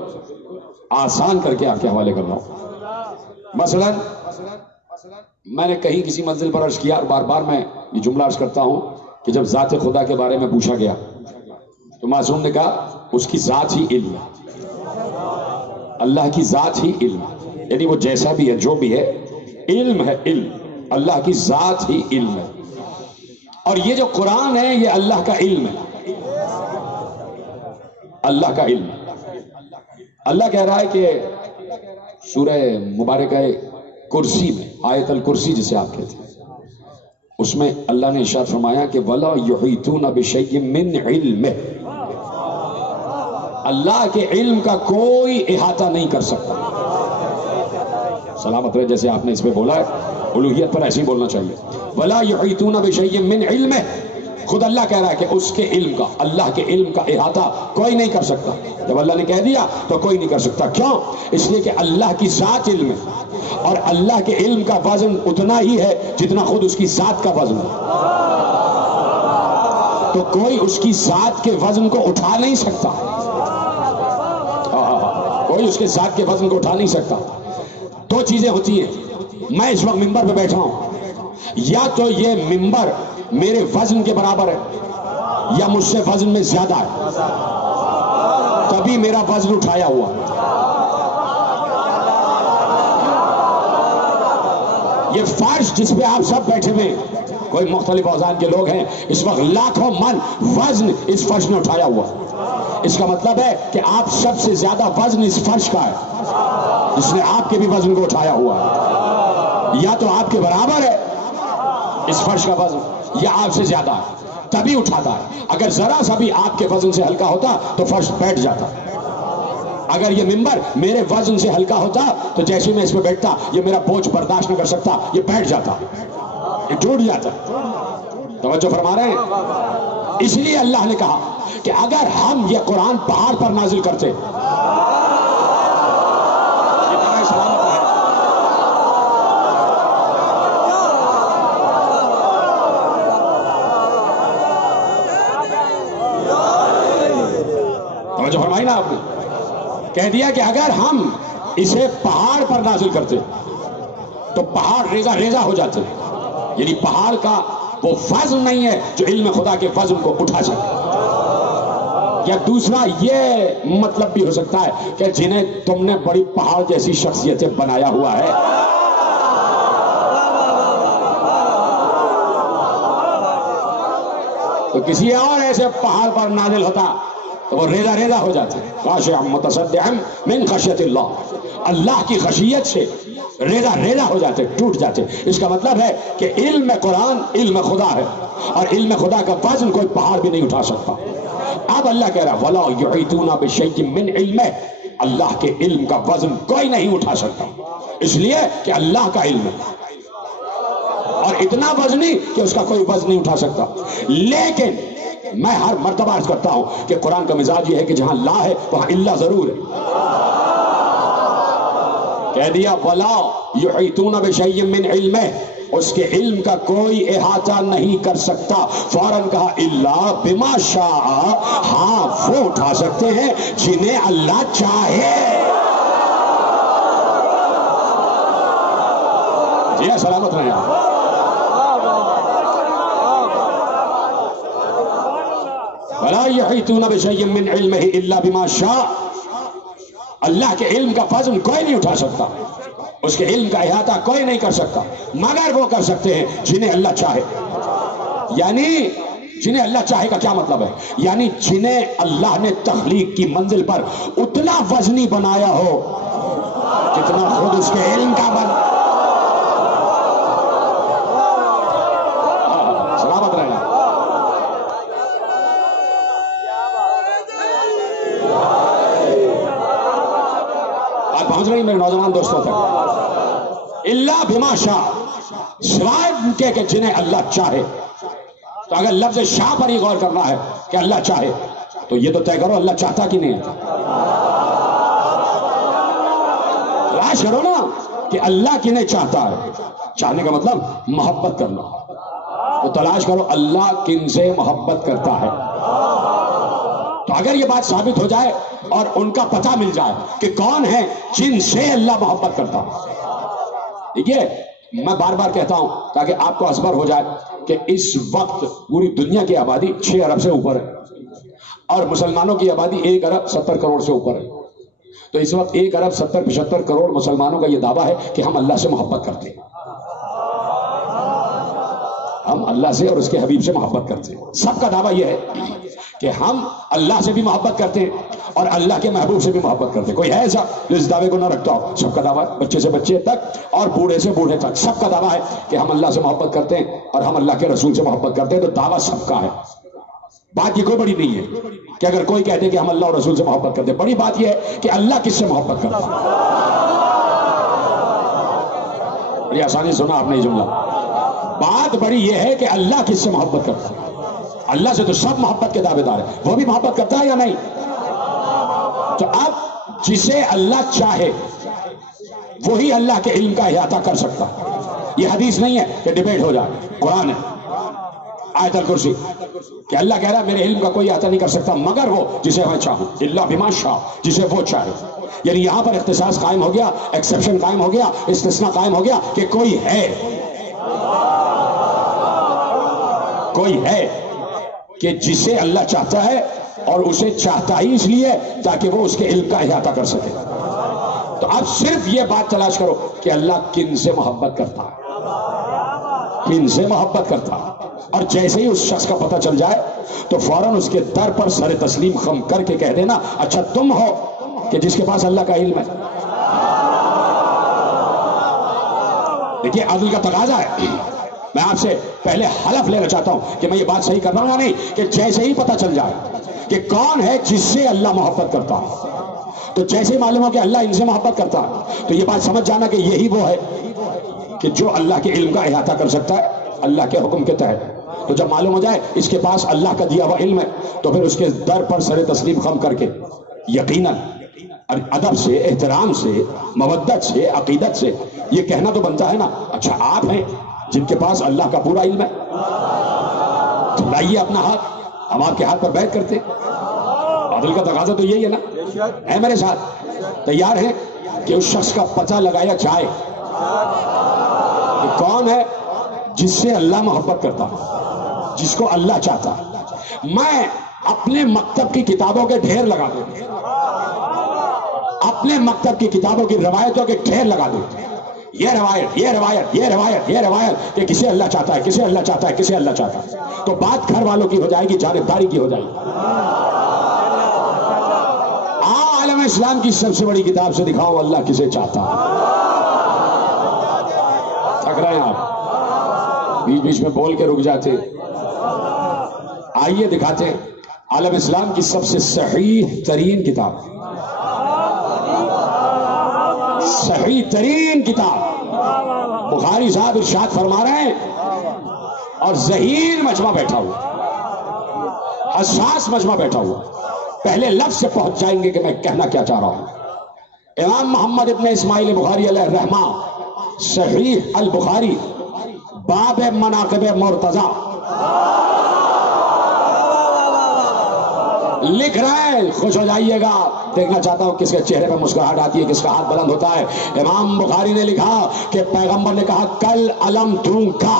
آسان کر کے آپ کے حوالے کر رہا ہوں. مثلا میں نے کہیں کسی منزل پر عرض کیا اور بار بار میں یہ جملہ عرض کرتا ہوں کہ جب ذات خدا کے بارے میں پوچھا گیا تو معصوم نے کہا اس کی ذات ہی علم ہے، اللہ کی ذات ہی علم ہے، یعنی وہ جیسا بھی ہے جو بھی ہے علم ہے، علم اللہ کی ذات ہی علم ہے۔ اور یہ جو قرآن ہے یہ اللہ کا علم ہے، اللہ کا علم۔ اللہ کہہ رہا ہے کہ سورہ مبارکہ کرسی میں، آیت الکرسی جسے آپ کہتے ہیں، اس میں اللہ نے ارشاد فرمایا کہ وَلَا يُحِيطُونَ بِشَيْءٍ مِّنْ عِلْمِهِ، اللہ کے علم کا کوئی احاطہ نہیں کر سکتا۔ سلامت رہے، جیسے آپ نے اس پہ بولا ہے الوہیت پر ایسے ہی بولنا چاہیے۔ وَلَا يُحِيطُونَ بِشَيْءٍ مِّنْ عِلْمِهِ، خود اللہ کہہ رہا ہے کہ اس کے علم کا، اللہ کے علم کا احاطہ کوئی نہیں کر سکتا۔ جب اللہ نے کہہ دیا تو کوئی نہیں کر سکتا۔ کیوں؟ اس لیے کہ اللہ کی ذات علم ہے، اور اللہ کے علم کا وزن اتنا ہی ہے جتنا خود اس کی ذات کا وزن ہے، تو کوئی اس کی ذات کے وزن کو اٹھا نہیں سکتا، کوئی اس کے ذات کے وزن کو اٹھا نہیں سکتا۔ دو چیزیں ہوتی ہیں، میں اس وقت ممبر پہ بیٹھا ہوں، یا تو یہ ممبر میرے وزن کے برابر ہے یا مجھ سے وزن میں زیادہ ہے، تبھی میرا وزن اٹھایا ہوا۔ یہ فرش جس پہ آپ سب بیٹھے ہوئے، کوئی مختلف اوزان کے لوگ ہیں، اس وقت لاکھوں من وزن اس فرش نے اٹھایا ہوا۔ اس کا مطلب ہے کہ آپ سب سے زیادہ وزن اس فرش کا ہے جس نے آپ کے بھی وزن کو اٹھایا ہوا ہے، یا تو آپ کے برابر ہے اس فرش کا وزن یا آپ سے زیادہ ہے، تبھی اٹھاتا ہے۔ اگر ذرا سا بھی آپ کے وزن سے ہلکا ہوتا تو فرش بیٹھ جاتا۔ اگر یہ ممبر میرے وزن سے ہلکا ہوتا تو جیسے میں اس پہ بیٹھتا یہ میرا بوجھ برداشت نہ کر سکتا، یہ بیٹھ جاتا، یہ ٹوٹ جاتا۔ توجہ فرما رہے ہیں؟ اس لیے اللہ نے کہا کہ اگر ہم یہ قرآن پہاڑ پر نازل کرتے، توجہ فرمائی نا آپ نے، کہہ دیا کہ اگر ہم اسے پہاڑ پر نازل کرتے تو پہاڑ ریزہ ریزہ ہو جاتے، یعنی پہاڑ کا وہ وزن نہیں ہے جو علم خدا کے وزن کو اٹھا سکے۔ یا دوسرا یہ مطلب بھی ہو سکتا ہے کہ جنہیں تم نے بڑی پہاڑ جیسی شخصیتیں بنایا ہوا ہے، تو کسی اور ایسے پہاڑ پر نازل ہوتا تو وہ ریزہ ریزہ ہو جاتے، خاشعا متصدعا من خشیت اللہ، اللہ کی خشیت سے ریزہ ریزہ ہو جاتے، ٹوٹ جاتے۔ اس کا مطلب ہے کہ علم قرآن علم خدا ہے، اور علم خدا کا وزن کوئی پہاڑ بھی نہیں اٹھا سکتا۔ اب اللہ کہہ رہا وَلَا يُحِيطُونَ بِشَيْءٍ مِّنْ عِلْمِهِ، اللہ کے علم کا وزن کوئی نہیں اٹھا سکتا، اس لیے کہ اللہ کا علم ہے، اور اتنا وزنی کہ اس کا کوئی وزن نہیں اٹھا سکتا۔ لیکن میں ہر مرتبہ عرض کرتا ہوں کہ قرآن کا مزاج یہ ہے کہ جہاں لا ہے وہاں اللہ ضرور ہے۔ کہہ دیا وَلَا يُحِيطُونَ بِشَيْءٍ مِّنْ عِلْمِهِ، اس کے علم کا کوئی احاطہ نہیں کر سکتا۔ فوراً کہا الا بما شاء، ہاں وہ اٹھا سکتے ہیں جنہیں اللہ چاہے۔ جی سلامت رہے آپ۔ وَلَا يُحِيطُونَ بِشَيْءٍ مِّنْ عِلْمِهِ إِلَّا بِمَا شَاءَ، اللہ کے علم کا وزن کوئی نہیں اٹھا سکتا، اس کے علم کا احاطہ کوئی نہیں کر سکتا، مگر وہ کر سکتے ہیں جنہیں اللہ چاہے۔ یعنی جنہیں اللہ چاہے کا کیا مطلب ہے؟ یعنی جنہیں اللہ نے تخلیق کی منزل پر اتنا وزنی بنایا ہو جتنا خود اس کے علم کا سلامت رہنا۔ پہنچ رہی میرے نوجوان دوستوں تک، اللہ بما شاء، سوائے ان کے کہ جنہیں اللہ چاہے۔ تو اگر لفظ شاء پر ہی غور کرنا ہے کہ اللہ چاہے، تو یہ تو طے کرو اللہ چاہتا کہ نہیں ہے، تلاش کرو نا کہ اللہ کنہیں چاہتا ہے۔ چاہنے کا مطلب محبت کرنا، تو تلاش کرو اللہ کن سے محبت کرتا ہے۔ تو اگر یہ بات ثابت ہو جائے اور ان کا پتہ مل جائے کہ کون ہے جن سے اللہ محبت کرتا ہے، ٹھیک ہے، میں بار بار کہتا ہوں تاکہ آپ کو ازبر ہو جائے کہ اس وقت پوری دنیا کی آبادی 6 ارب سے اوپر ہے اور مسلمانوں کی آبادی 1 ارب 70 کروڑ سے اوپر ہے. تو اس وقت 1 ارب 70-75 کروڑ مسلمانوں کا یہ دعویٰ ہے کہ ہم اللہ سے محبت کرتے ہیں. ہم اللہ سے اور اس کے حبیب سے محبت کرتے ہیں. سب کا دعویٰ یہ ہے کہ ہم اللہ سے بھی محبت کرتے ہیں اور اللہ کے محبوب سے بھی محبت کرتے ہیں. کوئی ہے ایسا جو اس دعوے کو نہ رکھتا ہو؟ سب کا دعویٰ ہے، بچے سے بچے تک اور بوڑھے سے بوڑھے تک سب کا دعویٰ ہے کہ ہم اللہ سے محبت کرتے ہیں اور ہم اللہ کے رسول سے محبت کرتے ہیں. تو دعویٰ سب کا ہے. بات یہ کوئی بڑی نہیں ہے کہ اگر کوئی کہتے کہ ہم اللہ اور رسول سے محبت کرتے ہیں. بڑی بات یہ ہے کہ اللہ کس سے محبت کرتا ہے. بڑی آسانی سنا آپ نے یہ جملہ. بات بڑی یہ ہے کہ اللہ کس سے محبت کرتا ہے. اللہ سے تو سب محبت کے دعوے دار ہیں. وہ بھی محبت کرتا ہے یا نہیں؟ تو اب جسے اللہ چاہے وہی اللہ کے علم کا احاطہ کر سکتا. یہ حدیث نہیں ہے کہ ڈیبیٹ ہو جائے، قرآن ہے، آیت الکرسی، کہ اللہ کہہ رہا ہے میرے علم کا کوئی احاطہ نہیں کر سکتا مگر وہ جسے میں چاہوں. اللہ بما شاء، جسے وہ چاہے. یعنی یہاں پر اختصاص قائم ہو گیا، ایکسیپشن قائم ہو گیا، استثناء قائم ہو گیا کہ کوئی ہے کہ جسے اللہ چاہتا ہے اور اسے چاہتا ہی اس لیے تاکہ وہ اس کے علم کا احاطہ کر سکے. تو اب صرف یہ بات تلاش کرو کہ اللہ کن سے محبت کرتا ہے، کن سے محبت کرتا ہے. اور جیسے ہی اس شخص کا پتہ چل جائے تو فوراً اس کے در پر سر تسلیم خم کر کے کہہ دینا اچھا تم ہو کہ جس کے پاس اللہ کا علم ہے. دیکھیے عدل کا تقاضا ہے. میں آپ سے پہلے حلف لینا چاہتا ہوں کہ میں یہ بات صحیح کر رہا ہوں یا نہیں، کہ جیسے ہی پتہ چل جائے کہ کون ہے جس سے اللہ محبت کرتا ہے، تو جیسے ہی معلوم ہو کہ اللہ ان سے محبت کرتا ہے تو یہ بات سمجھ جانا کہ یہی وہ ہے کہ جو اللہ کے علم کا احاطہ کر سکتا ہے اللہ کے حکم کے تحت. تو جب معلوم ہو جائے اس کے پاس اللہ کا دیا ہوا علم ہے تو پھر اس کے در پر سر تسلیم خم کر کے یقیناً ادب سے، احترام سے، مودت سے، عقیدت سے یہ کہنا تو بنتا ہے نا اچھا آپ ہیں جن کے پاس اللہ کا پورا علم ہے، تو لائیے اپنا ہاتھ، ہم آپ کے ہاتھ پر بیعت کرتے. عدل کا تقاضا تو یہی ہے نا. ہے میرے ساتھ تیار ہیں کہ اس شخص کا پتہ لگایا جائے کہ کون ہے جس سے اللہ محبت کرتا، جس کو اللہ چاہتا. میں اپنے مکتب کی کتابوں کے ڈھیر لگا دوں، اپنے مکتب کی کتابوں کی روایتوں کے ڈھیر لگا دوں. یہ روایت، یہ روایت، یہ روایت، یہ روایت کہ کسے اللہ چاہتا ہے، کسے اللہ چاہتا ہے، کسے اللہ چاہتا ہے. تو بات گھر والوں کی ہو جائے گی، جانبداری کی ہو جائے گی. عالم اسلام کی سب سے بڑی کتاب سے دکھاؤ اللہ کسے چاہتا ہے. تھک رہے ہیں آپ، بیچ بیچ میں بول کے رک جاتے. آئیے دکھاتے ہیں عالم اسلام کی سب سے صحیح ترین کتاب، صحیح ترین کتاب. بخاری صاحب ارشاد فرما رہے ہیں اور ذہین مجمع بیٹھا ہوا، حساس مجمع بیٹھا ہوا، پہلے لفظ سے پہنچ جائیں گے کہ میں کہنا کیا چاہ رہا ہوں. امام محمد ابن اسماعیل بخاری علیہ الرحمہ، صحیح البخاری، باب مناقب مرتضی لکھ رہے ہیں. خوش ہو جائیے گا. دیکھنا چاہتا ہوں کس کے چہرے پہ مسکراہٹ آتی ہے، کس کا ہاتھ بلند ہوتا ہے. امام بخاری نے لکھا کہ پیغمبر نے کہا کل علم دوں گا.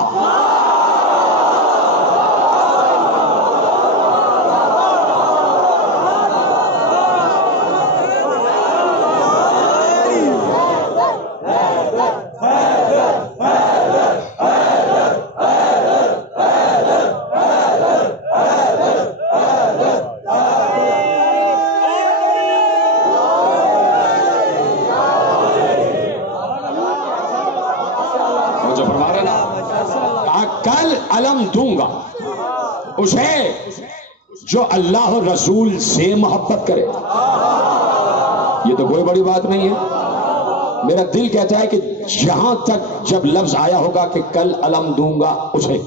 دوں گا اسے جو اللہ اور رسول سے محبت کرے. یہ تو کوئی بڑی بات نہیں ہے. میرا دل کہتا ہے کہ جہاں تک جب لفظ آیا ہوگا کہ کل علم دوں گا اسے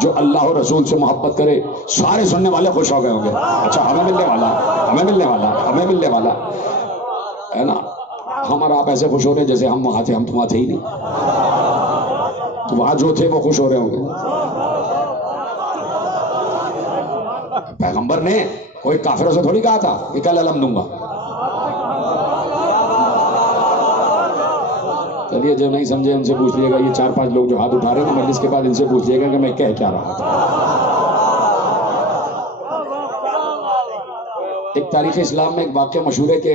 جو اللہ اور رسول سے محبت کرے، سارے سننے والے خوش ہو گئے ہوں گے. اچھا ہمیں ملنے والا، ہمیں ملنے والا، ہمیں ملنے والا ہے نا. ہم اور آپ ایسے خوش ہو رہے ہیں جیسے ہم وہاں تھے. ہم تو وہاں تھے ہی نہیں. تو وہاں جو تھے وہ خوش ہو رہے ہوں گے. پیغمبر نے کوئی کافروں سے تھوڑی کہا تھا کہ کل علم دوں گا. چلیے جو نہیں سمجھے ان سے پوچھ لیے گا. یہ 4-5 لوگ جو ہاتھ اٹھا رہے ہیں نا مجلس کے بعد ان سے پوچھ لیے گا کہ میں کہہ کیا رہا تھا. ایک تاریخ اسلام میں ایک واقعہ مشہور ہے کہ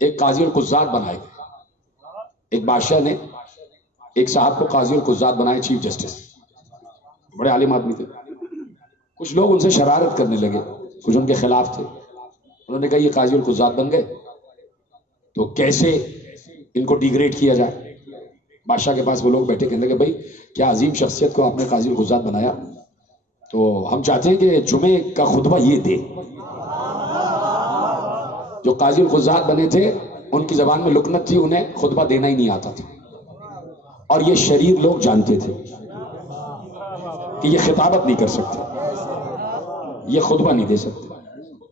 ایک قاضی القضات بنائے گئے. ایک بادشاہ نے ایک صاحب کو قاضی القضات بنائے, چیف جسٹس. بڑے عالم آدمی تھے. کچھ لوگ ان سے شرارت کرنے لگے, کچھ ان کے خلاف تھے. انہوں نے کہا یہ قاضی القضات بن گئے تو کیسے ان کو ڈیگریڈ کیا جائے. بادشاہ کے پاس وہ لوگ بیٹھے, کہنے لگے بھائی کیا عظیم شخصیت کو آپ نے قاضی القضات بنایا, تو ہم چاہتے ہیں کہ جمعے کا خطبہ یہ دے. جو قاضی القضات بنے تھے ان کی زبان میں لکنت تھی, انہیں خطبہ دینا ہی نہیں آتا تھا, اور یہ شریر لوگ جانتے تھے کہ یہ خطابت نہیں کر سکتے, یہ خطبہ نہیں دے سکتے.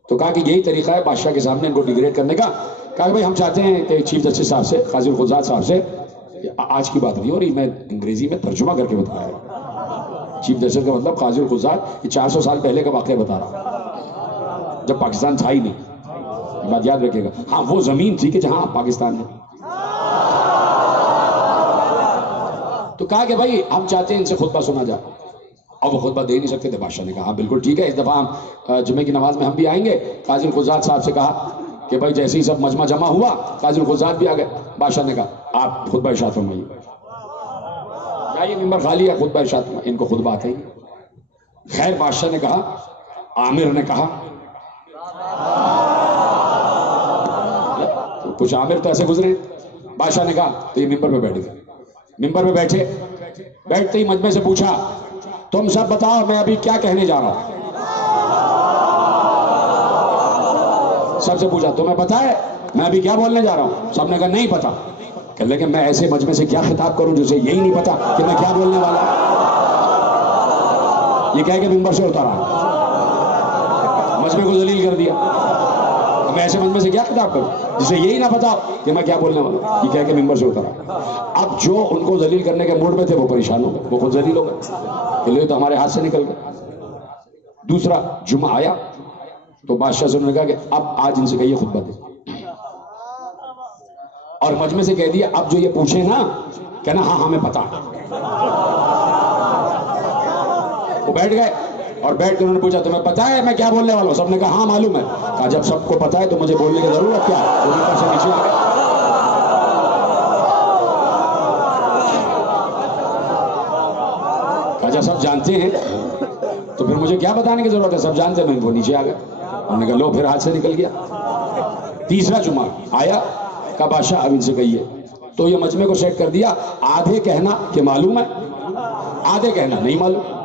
تو کہا کہ یہی طریقہ ہے بادشاہ کے سامنے ان کو ڈیگریڈ کرنے کا. کہا کہ بھائی ہم چاہتے ہیں کہ چیف جسٹس صاحب سے, قاضی القضات صاحب سے, آج کی بات نہیں ہو رہی, میں انگریزی میں ترجمہ کر کے بتایا. چیف جسٹس کا مطلب قاضی القضات یہ 400 سال پہلے کا واقعہ بتا رہا, جب پاکستان تھا ہی نہیں. یہ بات یاد رکھے گا. ہاں وہ زمین تھی کہ جہاں پاکستان ہے. تو کہا کہ بھائی ہم چاہتے ہیں ان سے خطبہ سنا جائے, اور وہ خطبہ دے نہیں سکتے تھے. بادشاہ نے کہا ہاں بالکل ٹھیک ہے, اس دفعہ ہم جمعے کی نماز میں ہم بھی آئیں گے. قاضی القضات صاحب سے کہا کہ بھائی جیسے ہی سب مجمع جمع ہوا, قاضی القضات بھی آ گئے. بادشاہ نے کہا آپ خطبہ ارشاد فرمائیے. کیا یہ ممبر خالی ہے, خطبہ ارشاد فرمائیے. ان کو خطبہ آتا ہی. خیر بادشاہ نے کہا, عامر نے کہا, کچھ عامر تو ایسے گزرے. بادشاہ نے کہا تو یہ ممبر پہ بیٹھ گئے. ممبر پہ بیٹھے, بیٹھتے ہی مجمع سے پوچھا تم سب بتاؤ میں ابھی کیا کہنے جا رہا ہوں. سب سے پوچھا تمہیں پتا ہے میں ابھی کیا بولنے جا رہا ہوں. سب نے کہا نہیں پتا. کہنے لگے میں ایسے مجمع سے کیا خطاب کروں جسے یہی نہیں پتا کہ میں کیا بولنے والا ہوں. یہ کہہ کے ممبر سے اتارا, مجمع کو ذلیل کر دیا. میں ایسے مجمع سے کیا خطاب کروں جسے یہی نہ پتا کہ میں کیا بولنے والا ہوں. یہ کہہ کے ممبر سے اتارا. اب جو ان کو ذلیل کرنے کے موڈ میں تھے وہ پریشان ہو گئے, وہ خود ذلیل ہو گئے کہ لے تو ہمارے ہاتھ سے نکل گئے. دوسرا جمعہ آیا تو بادشاہ سے انہوں نے کہا کہ اب آج ان سے کہیے خطبہ دے, اور مجمع سے کہہ دیا اب جو یہ پوچھے نا کہنا ہاں ہمیں پتا. وہ بیٹھ گئے, اور بیٹھ کے انہوں نے پوچھا تمہیں پتا ہے میں کیا بولنے والا ہوں. سب نے کہا ہاں معلوم ہے. کہا جب سب کو پتا ہے تو مجھے بولنے کی ضرورت کیا ہے. وہ اوپر سے نیچے آ گئے. کہا جب سب جانتے ہیں تو پھر مجھے کیا بتانے کی ضرورت ہے, سب جانتے ہیں. وہ نیچے آ گئے. انہوں نے کہا لو پھر ہاتھ سے نکل گیا. تیسرا جمعہ آیا, کہا بادشاہ اب ان سے کہیے. تو یہ مجمع کو سیٹ کر دیا, آدھے کہنا کہ معلوم ہے, آدھے کہنا نہیں معلوم.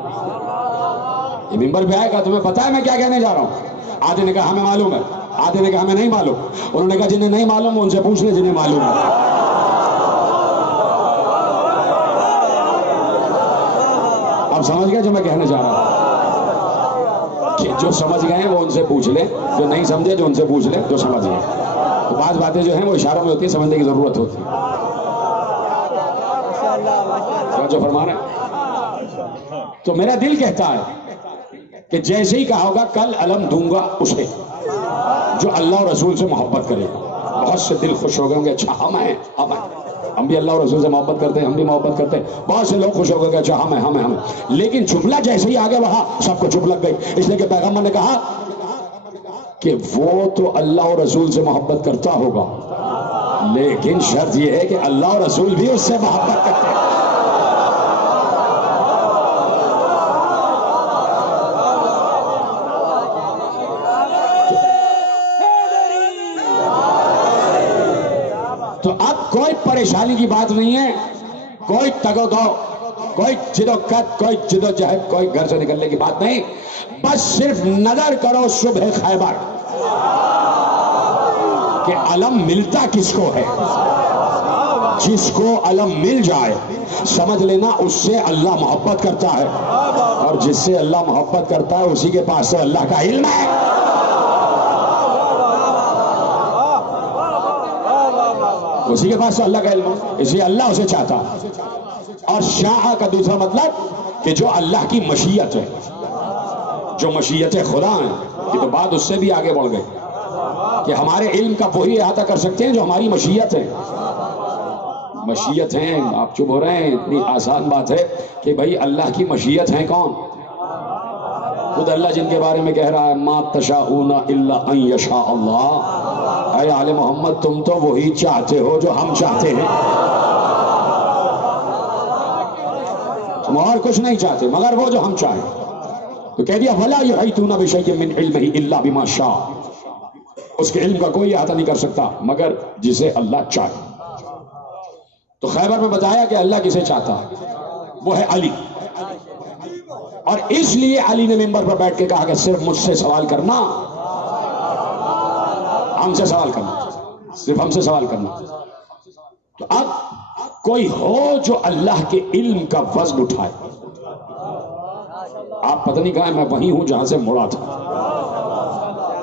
یہ ممبر پہ آئے, کہا تمہیں پتا ہے میں کیا کہنے جا رہا ہوں. آدھے نے کہا ہمیں معلوم ہے, آدھے نے کہا ہمیں نہیں معلوم. انہوں نے کہا جنہیں نہیں معلوم ان سے پوچھ لیں جنہیں معلوم ہے. اب سمجھ گئے جو میں کہنے جا رہا ہوں. جو سمجھ گئے ہیں وہ ان سے پوچھ لیں, جو نہیں سمجھے جو ان سے پوچھ لیں جو سمجھ گئے. تو بعض باتیں جو ہیں وہ اشاروں میں ہوتی ہیں, سمجھنے کی ضرورت ہوتی ہے. جو فرما رہے ہیں تو میرا دل کہتا ہے کہ جیسے ہی کہا ہوگا کل علم دوں گا اسے جو اللہ اور رسول سے محبت کرے. بہت سے دل خوش ہو گئے ہوں گے, اچھا ہم ہیں, ہم بھی اللہ اور رسول سے محبت کرتے ہیں, ہم بھی محبت کرتے ہیں. بہت سے لوگ خوش ہو گئے کہ اچھا ہم ہیں. لیکن جملہ جیسے ہی آگے وہاں سب کو چپ لگ گئی, اس لیے کہ پیغمبر نے کہا کہ وہ تو اللہ اور رسول سے محبت کرتا ہوگا, لیکن شرط یہ ہے کہ اللہ اور رسول بھی اس سے محبت کرتے ہیں. تو اب کوئی پریشانی کی بات نہیں ہے, کوئی تگو دو, کوئی جدوجہد, کوئی جدوجہد, کوئی گھر سے نکلنے کی بات نہیں. بس صرف نظر کرو صبح خیبر کہ علم ملتا کس کو ہے. جس کو علم مل جائے سمجھ لینا اس سے اللہ محبت کرتا ہے, اور جس سے اللہ محبت کرتا ہے اسی کے پاس سے اللہ کا علم ہے. اسی کے پاس سے اللہ کا علم ہے, اس لیے اللہ اسے چاہتا. اور شاہ کا دوسرا مطلب کہ جو اللہ کی مشیت ہے, جو مشیت خدا ہیں. یہ تو بات اس سے بھی آگے بڑھ گئی کہ ہمارے علم کا وہی احاطہ کر سکتے ہیں جو ہماری مشیت ہے. مشیت ہیں. آپ چپ ہو رہے ہیں؟ اتنی آسان بات ہے کہ بھائی اللہ کی مشیت ہیں کون؟ خود اللہ جن کے بارے میں کہہ رہا ہے ما تشاءون الا ان یشاء اللہ. اے آل محمد تم تو وہی چاہتے ہو جو ہم چاہتے ہیں، تم اور کچھ نہیں چاہتے مگر وہ جو ہم چاہیں. تو کہہ دیا ولا یحیطون بشیء من علمہ الا بما شاء. اس کے علم کا کوئی احاطہ نہیں کر سکتا مگر جسے اللہ چاہے. تو خیبر میں بتایا کہ اللہ کسے چاہتا ہے، وہ ہے علی. اور اس لیے علی نے ممبر پر بیٹھ کے کہا کہ صرف مجھ سے سوال کرنا، ہم سے سوال کرنا، صرف ہم سے سوال کرنا. تو اب کوئی ہو جو اللہ کے علم کا وزن اٹھائے. آپ پتہ نہیں کہاں، میں وہیں ہوں جہاں سے مڑا تھا.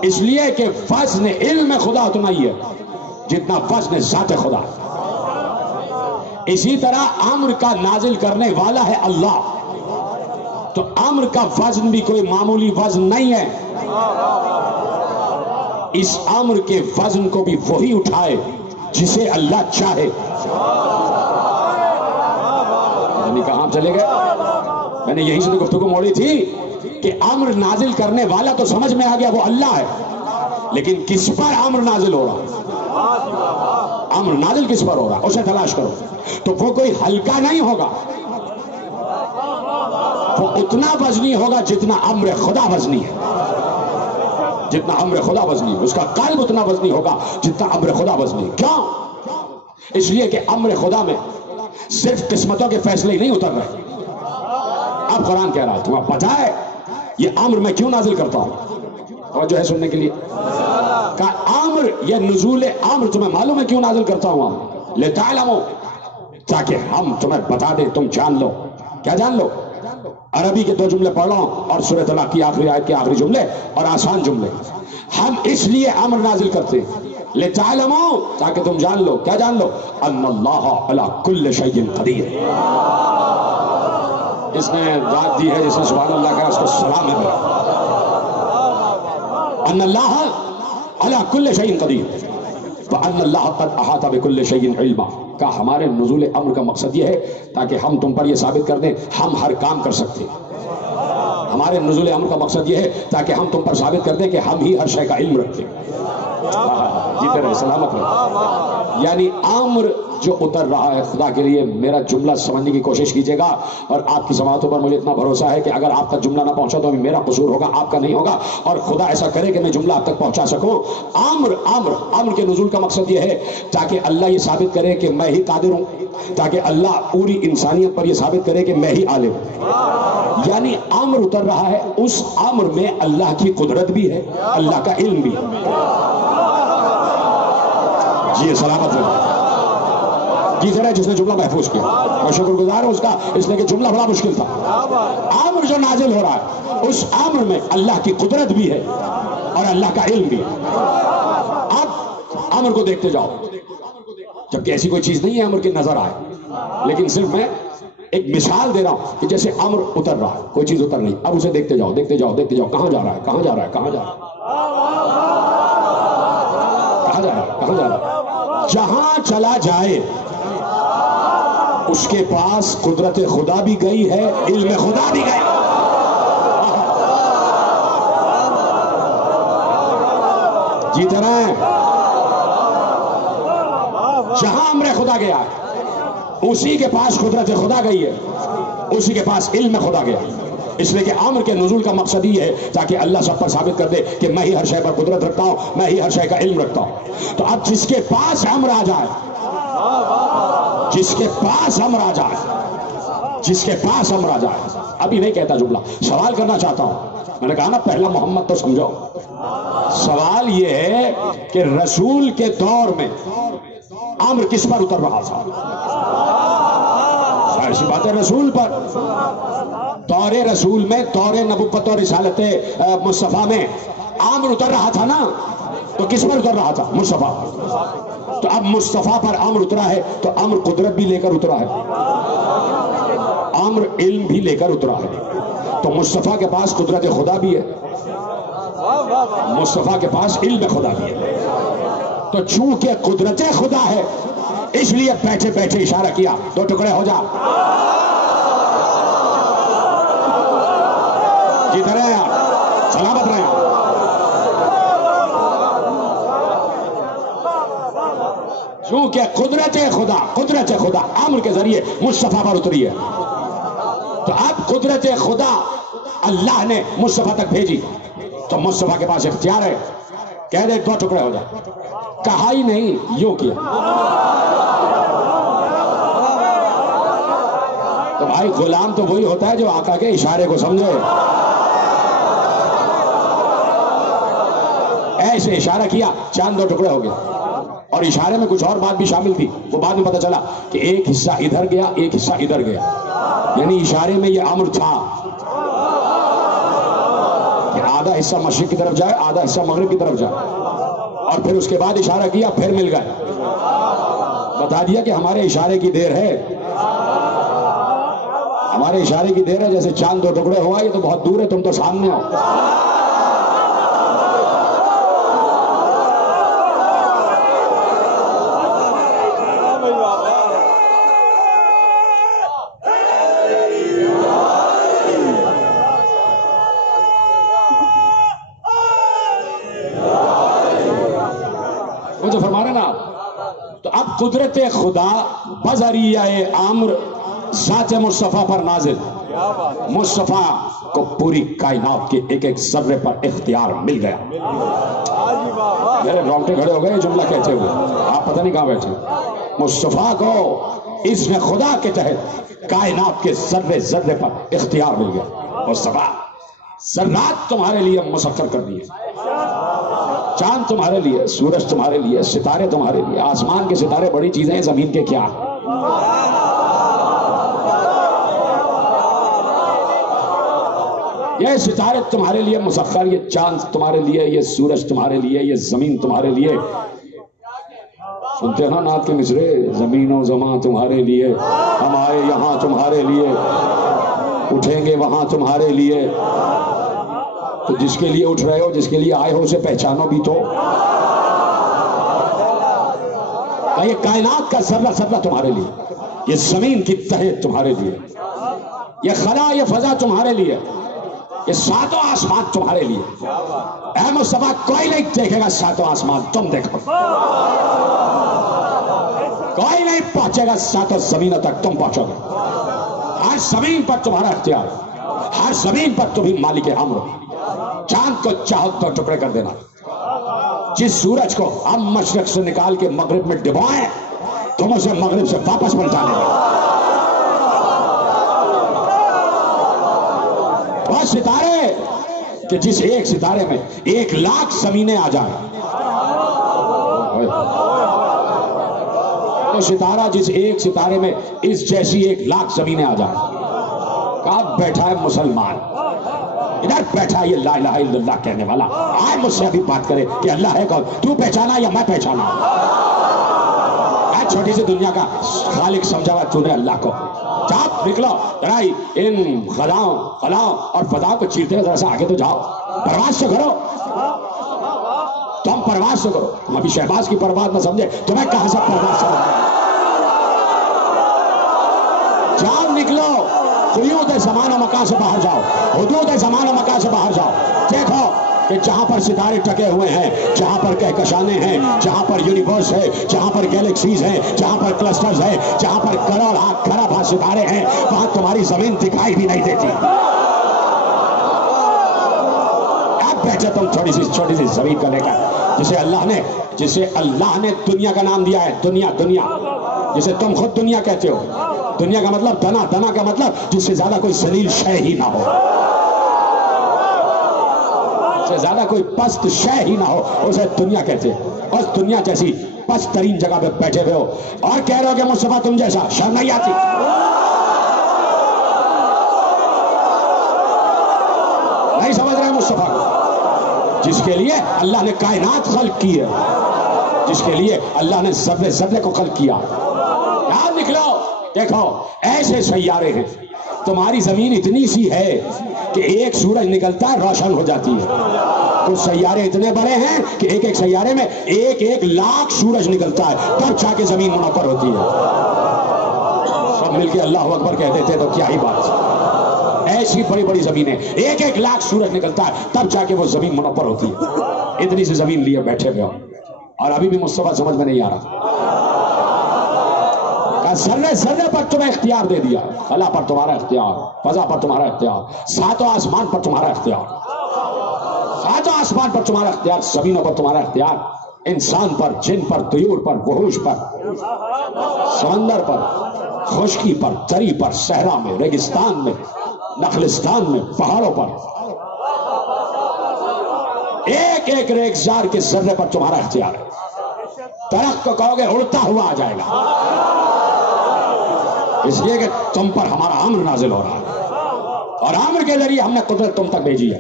اس لیے کہ وزن علم خدا تو نہیں ہے جتنا وزن ذات خدا. اسی طرح امر کا نازل کرنے والا ہے اللہ، تو امر کا وزن بھی کوئی معمولی وزن نہیں ہے. اس امر کے وزن کو بھی وہی اٹھائے جسے اللہ چاہے. یعنی کہاں چلے گئے؟ میں نے یہیں سے گفتگو موڑی تھی کہ امر نازل کرنے والا تو سمجھ میں آ گیا وہ اللہ ہے، لیکن کس پر امر نازل ہو رہا؟ امر نازل کس پر ہو رہا اسے تلاش کرو. تو وہ کوئی ہلکا نہیں ہوگا، وہ اتنا وزنی ہوگا جتنا امر خدا وزنی ہے. جتنا امر خدا وزنی ہے اس کا قلب اتنا وزنی ہوگا جتنا امر خدا وزنی ہے. کیوں؟ اس لیے کہ امر خدا میں صرف قسمتوں کے فیصلے ہی نہیں اتر رہے. اب قرآن کہہ رہا ہے تمہیں پتہ ہے یہ امر میں کیوں نازل کرتا ہوں؟ اور جو ہے سننے کے لیے کہ امر یہ نزول امر تمہیں معلوم ہے کیوں نازل کرتا ہوں؟ لتعلموا، تاکہ ہم تمہیں بتا دیں، تم جان لو. کیا جان لو؟ عربی کے 2 جملے پڑھ رہا ہوں اور سورہ طلاق کی آخری آیت کے آخری جملے اور آسان جملے. ہم اس لیے امر نازل کرتے ہیں لتعلموا، تاکہ تم جان لو. کیا جان لو؟ ان اللہ علی کل شیء قدیر. اس نے داد دی ہے جس نے سبحان اللہ کہا اس کو سلام ہے میرا. ان اللہ علی کل شیء قدیر وان اللہ قد احاط بكل شیء علما. کا ہمارے نزول امر کا مقصد یہ ہے تاکہ ہم تم پر یہ ثابت کر دیں ہم ہر کام کر سکتے ہیں. ہمارے نزول امر کا مقصد یہ ہے تاکہ ہم تم پر ثابت کر دیں کہ ہم ہی ہر شے کا علم رکھتے ہیں. جیتے رہے، سلامت رہے. یعنی امر جو اتر رہا ہے خدا کے لیے. میرا جملہ سمجھنے کی کوشش کیجیے گا، اور آپ کی سماعتوں پر مجھے اتنا بھروسہ ہے کہ اگر آپ کا جملہ نہ پہنچا تو میرا قصور ہوگا، آپ کا نہیں ہوگا. اور خدا ایسا کرے کہ میں جملہ آپ تک پہنچا سکوں. امر کے نزول کا مقصد یہ ہے تاکہ اللہ یہ ثابت کرے کہ میں ہی قادر ہوں، تاکہ اللہ پوری انسانیت پر یہ ثابت کرے کہ میں ہی عالم ہوں. یعنی امر اتر رہا ہے، اس امر میں اللہ کی قدرت بھی ہے، اللہ کا علم بھی ہے. جی سلامت رہے. جیتے رہے جس نے جملہ محفوظ کیا. میں شکر گزار ہوں اس کا، اس لیے کہ جملہ بڑا مشکل تھا. امر جو نازل ہو رہا ہے اس امر میں اللہ کی قدرت بھی ہے اور اللہ کا علم بھی ہے. اب امر کو دیکھتے جاؤ، جبکہ ایسی کوئی چیز نہیں ہے امر کی نظر آئے، لیکن صرف میں ایک مثال دے رہا ہوں کہ جیسے امر اتر رہا ہے، کوئی چیز اتر نہیں. اب اسے دیکھتے جاؤ دیکھتے جاؤ دیکھتے جاؤ. کہاں جا رہا ہے؟ کہاں جا رہا ہے؟ کہاں جا رہا ہے؟ کہاں جا رہا ہے؟ کہاں جا رہا ہے؟ جہاں چلا جائے اس کے پاس قدرت خدا بھی گئی ہے، علم خدا بھی گیا. جیتے رہے. جہاں امر خدا گیا اسی کے پاس قدرت خدا گئی ہے، اسی کے پاس علم خدا گیا. اس لیے کہ امر کے نزول کا مقصد یہ ہے تاکہ اللہ سب پر ثابت کر دے کہ میں ہی ہر شے پر قدرت رکھتا ہوں، میں ہی ہر شے کا علم رکھتا ہوں. تو اب جس کے پاس امر آ جائے، جس کے پاس امر آ جائے، جس کے پاس امر آ جائے. ابھی نہیں کہتا جملہ، سوال کرنا چاہتا ہوں. میں نے کہا نا پہلا محمد تو سمجھو. سوال یہ ہے کہ رسول کے دور میں امر کس پر اتر رہا تھا؟ ایسی بات ہے رسول پر. دور رسول میں، دور نبوت اور رسالت مصطفیٰ میں امر اتر رہا تھا نا، تو کس پر اتر رہا تھا؟ مصطفیٰ. تو اب مصطفیٰ پر امر اترا ہے تو امر قدرت بھی لے کر اترا ہے، امر علم بھی لے کر اترا ہے. تو مصطفیٰ کے پاس قدرت خدا بھی ہے، مصطفیٰ کے پاس علم خدا بھی ہے. تو چونکہ قدرت خدا ہے اس لیے بیٹھے بیٹھے اشارہ کیا 2 ٹکڑے ہو جا. جیت رہے ہیں آپ, سلامت رہے ہیں. کیونکہ قدرت خدا امر کے ذریعے مصطفیٰ پر اتری ہے. تو اب قدرت خدا اللہ نے مصطفیٰ تک بھیجی تو مصطفیٰ کے پاس اختیار ہے, کہہ دے 2 ٹکڑے ہو جائے. کہا ہی نہیں, یوں کیا. تو بھائی غلام تو وہی ہوتا ہے جو آقا کے اشارے کو سمجھے. ایسے اشارہ کیا, چاند 2 ٹکڑے ہو گئے. اور اشارے میں کچھ اور بات بھی شامل تھی, وہ بعد میں پتہ چلا کہ ایک حصہ ادھر گیا, ایک حصہ ادھر گیا. یعنی اشارے میں یہ امر تھا کہ آدھا حصہ مشرق کی طرف جائے, آدھا حصہ مغرب کی طرف جائے. اور پھر اس کے بعد اشارہ کیا, پھر مل گئے. بتا دیا کہ ہمارے اشارے کی دیر ہے, ہمارے اشارے کی دیر ہے. جیسے چاند 2 ٹکڑے ہوا, یہ تو بہت دور ہے, تم تو سامنے ہو. جو فرما رہے نا. تو اب قدرت خدا بذریعہ امر ذات مصطفیٰ پر نازل, مصطفیٰ کو پوری کائنات کے ایک ایک ذرے پر اختیار مل گیا. میرے رونگٹے کھڑے ہو گئے جملہ کہتے ہوئے, آپ پتہ نہیں کہاں بیٹھے. مصطفیٰ کو اذن خدا کے تحت کائنات کے ذرے ذرے پر اختیار مل گیا. مصطفیٰ ذرات تمہارے لیے مسخر کر دیے, چاند تمہارے لیے, سورج تمہارے لیے, ستارے تمہارے لیے. آسمان کے ستارے بڑی چیزیں ہیں, زمین کے کیا. یہ ستارے تمہارے لیے مسخر, یہ چاند تمہارے لیے, یہ سورج تمہارے لیے, یہ زمین تمہارے لیے. سنتے ہیں نا نعت کے مصرے, زمین و زمان تمہارے لیے, ہم آئے یہاں تمہارے لیے, اٹھیں گے وہاں تمہارے لیے. تو جس کے لیے اٹھ رہے ہو, جس کے لیے آئے ہو, اسے پہچانو بھی تو. یہ کائنات کا ذرہ ذرہ تمہارے لیے, یہ زمین کی تہہ تمہارے لیے, یہ خلا, یہ فضا تمہارے لیے, یہ 7 آسمان تمہارے لیے. اے مصطفیٰ, کوئی نہیں دیکھے گا 7 آسمان, تم دیکھو. کوئی نہیں پہنچے گا 7 زمینوں تک, تم پہنچو گے. ہر زمین پر تمہارا اختیار, ہر زمین پر تمہیں مالک امر. چاند کو چاہو 2 ٹکڑے کر دینا. جس سورج کو ہم مشرق سے نکال کے مغرب میں ڈبوائیں, تم اسے مغرب سے واپس پلٹا لیں گے. وہ ستارے کہ جس ایک ستارے میں 1,00,000 زمینیں آ جائیں, وہ ستارہ جس ایک ستارے میں اس جیسی 1,00,000 زمینیں آ جائیں. کہاں بیٹھا ہے مسلمان, ادھر بیٹھا یہ لا الہ الا اللہ کہنے والا, آئے مجھ سے ابھی بات کرے کہ اللہ ہے کون, تو پہچانا یا میں پہچانا. چھوٹی سی دنیا کا خالق سمجھا ہوا تو نے اللہ کو. چاپ نکلو ذرا ان خلاؤں اور فضاؤں کو چیرتے ہوئے ذرا سا آگے تو جاؤ, پرواز تو کرو. تم پرواز تو کرو, تم ابھی شہباز کی پرواز نہ سمجھے, تمہیں کہاں سے پرواز سمجھے. جاؤ نکلو, قیود زمان و مکان سے باہر جاؤ, حدود زمان و مکان سے باہر جاؤ. دیکھو کہ جہاں پر ستارے ٹکے ہوئے ہیں, جہاں پر کہکشانے ہیں, جہاں پر یونیورس ہے, جہاں پر گیلیکسیز ہیں, جہاں پر کلسٹرز ہیں, جہاں پر کروڑ ستارے ہیں, وہاں تمہاری زمین دکھائی بھی نہیں دیتی. اب بیٹھے تم چھوٹی سی زمین کا لے کر, جسے اللہ نے دنیا کا نام دیا ہے. دنیا جسے تم خود دنیا کہتے ہو. دنیا کا مطلب دنا کا مطلب جس سے زیادہ کوئی ذلیل شے ہی نہ ہو, سے زیادہ کوئی پست شے ہی نہ ہو, اسے دنیا کہتے ہیں. اور دنیا جیسی پست ترین جگہ پہ بیٹھے ہوئے ہو اور کہہ رہے ہو کہ مصطفیٰ تم جیسا, شرم نہیں آتی؟ نہیں سمجھ رہے مصطفیٰ کو, جس کے لیے اللہ نے کائنات خلق کی ہے, جس کے لیے اللہ نے ذرے کو خلق کیا. یاد نکلو, دیکھو ایسے سیارے ہیں. تمہاری زمین اتنی سی ہے کہ ایک سورج نکلتا ہے روشن ہو جاتی ہے, وہ سیارے اتنے بڑے ہیں کہ ایک ایک سیارے میں 1,00,000 سورج نکلتا ہے، تب جا کے زمین منور ہوتی ہے۔ سب مل کے اللہ اکبر کہتے تھے تو کیا ہی بات، ایسی بڑی بڑی زمینیں، 1,00,000 سورج نکلتا ہے تب جا کے وہ زمین منور ہوتی ہے۔ اتنی سی زمین لیے بیٹھے ہوئے اور ابھی بھی مصطفیٰ سمجھ میں نہیں آ رہا۔ ذرے ذرے پر تمہیں اختیار دے دیا، خلا پر تمہارا اختیار، فضا پر تمہارا اختیار، ساتوں آسمان پر تمہارا اختیار، ساتوں آسمان پر تمہارا اختیار، زمینوں پر تمہارا اختیار، انسان پر، جن پر، طیور پر، وحوش پر، سمندر پر، خشکی پر، تری پر، صحرا میں، ریگستان میں، نخلستان میں، پہاڑوں پر، ایک ایک ریگزار کے ذرے پر تمہارا اختیار ہے۔ درخت کو کہو گے اڑتا ہوا آ جائے گا، اس لیے کہ تم پر ہمارا امر نازل ہو رہا ہے اور امر کے ذریعے ہم نے قدرت تم تک بھیجی ہے۔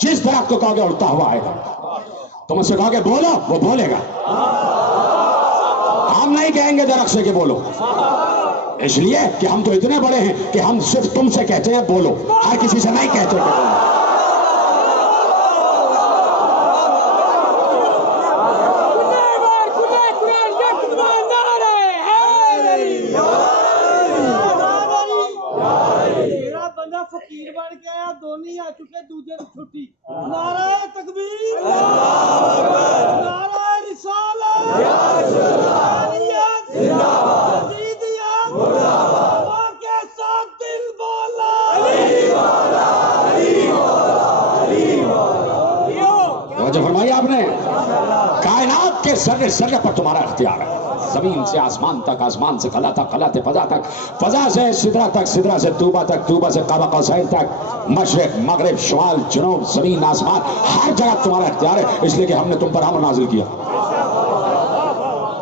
جس درخت کو کہو گے اڑتا ہوا آئے گا، تم اس سے کہو گے بولو، وہ بولے گا۔ ہم نہیں کہیں گے درخت سے کہ بولو، اس لیے کہ ہم تو اتنے بڑے ہیں کہ ہم صرف تم سے کہتے ہیں بولو، ہر کسی سے نہیں کہتے کہ بولو۔ فقیر بن کے آیا، دونوں آ چکے، دوجے نے چھٹی۔ نعرہ تکبیر، نعرہ رسالت، حقانیت، یزیدیت، ماں کے ساتھ دل بولا، توجہ فرمائی آپ نے؟ کائنات کے ذرے ذرے پر تمہارا اختیار ہے، زمین سے آسمان تک، آسمان سے خلا تک، خلا سے فضا تک، فضا سے سدرا تک، سدرا سے توبہ تک، توبہ سے قاب قوسین تک، مشرق مغرب شمال جنوب زمین آسمان، ہر جگہ تمہارا اختیار ہے، اس لیے کہ ہم نے تم پر امر نازل کیا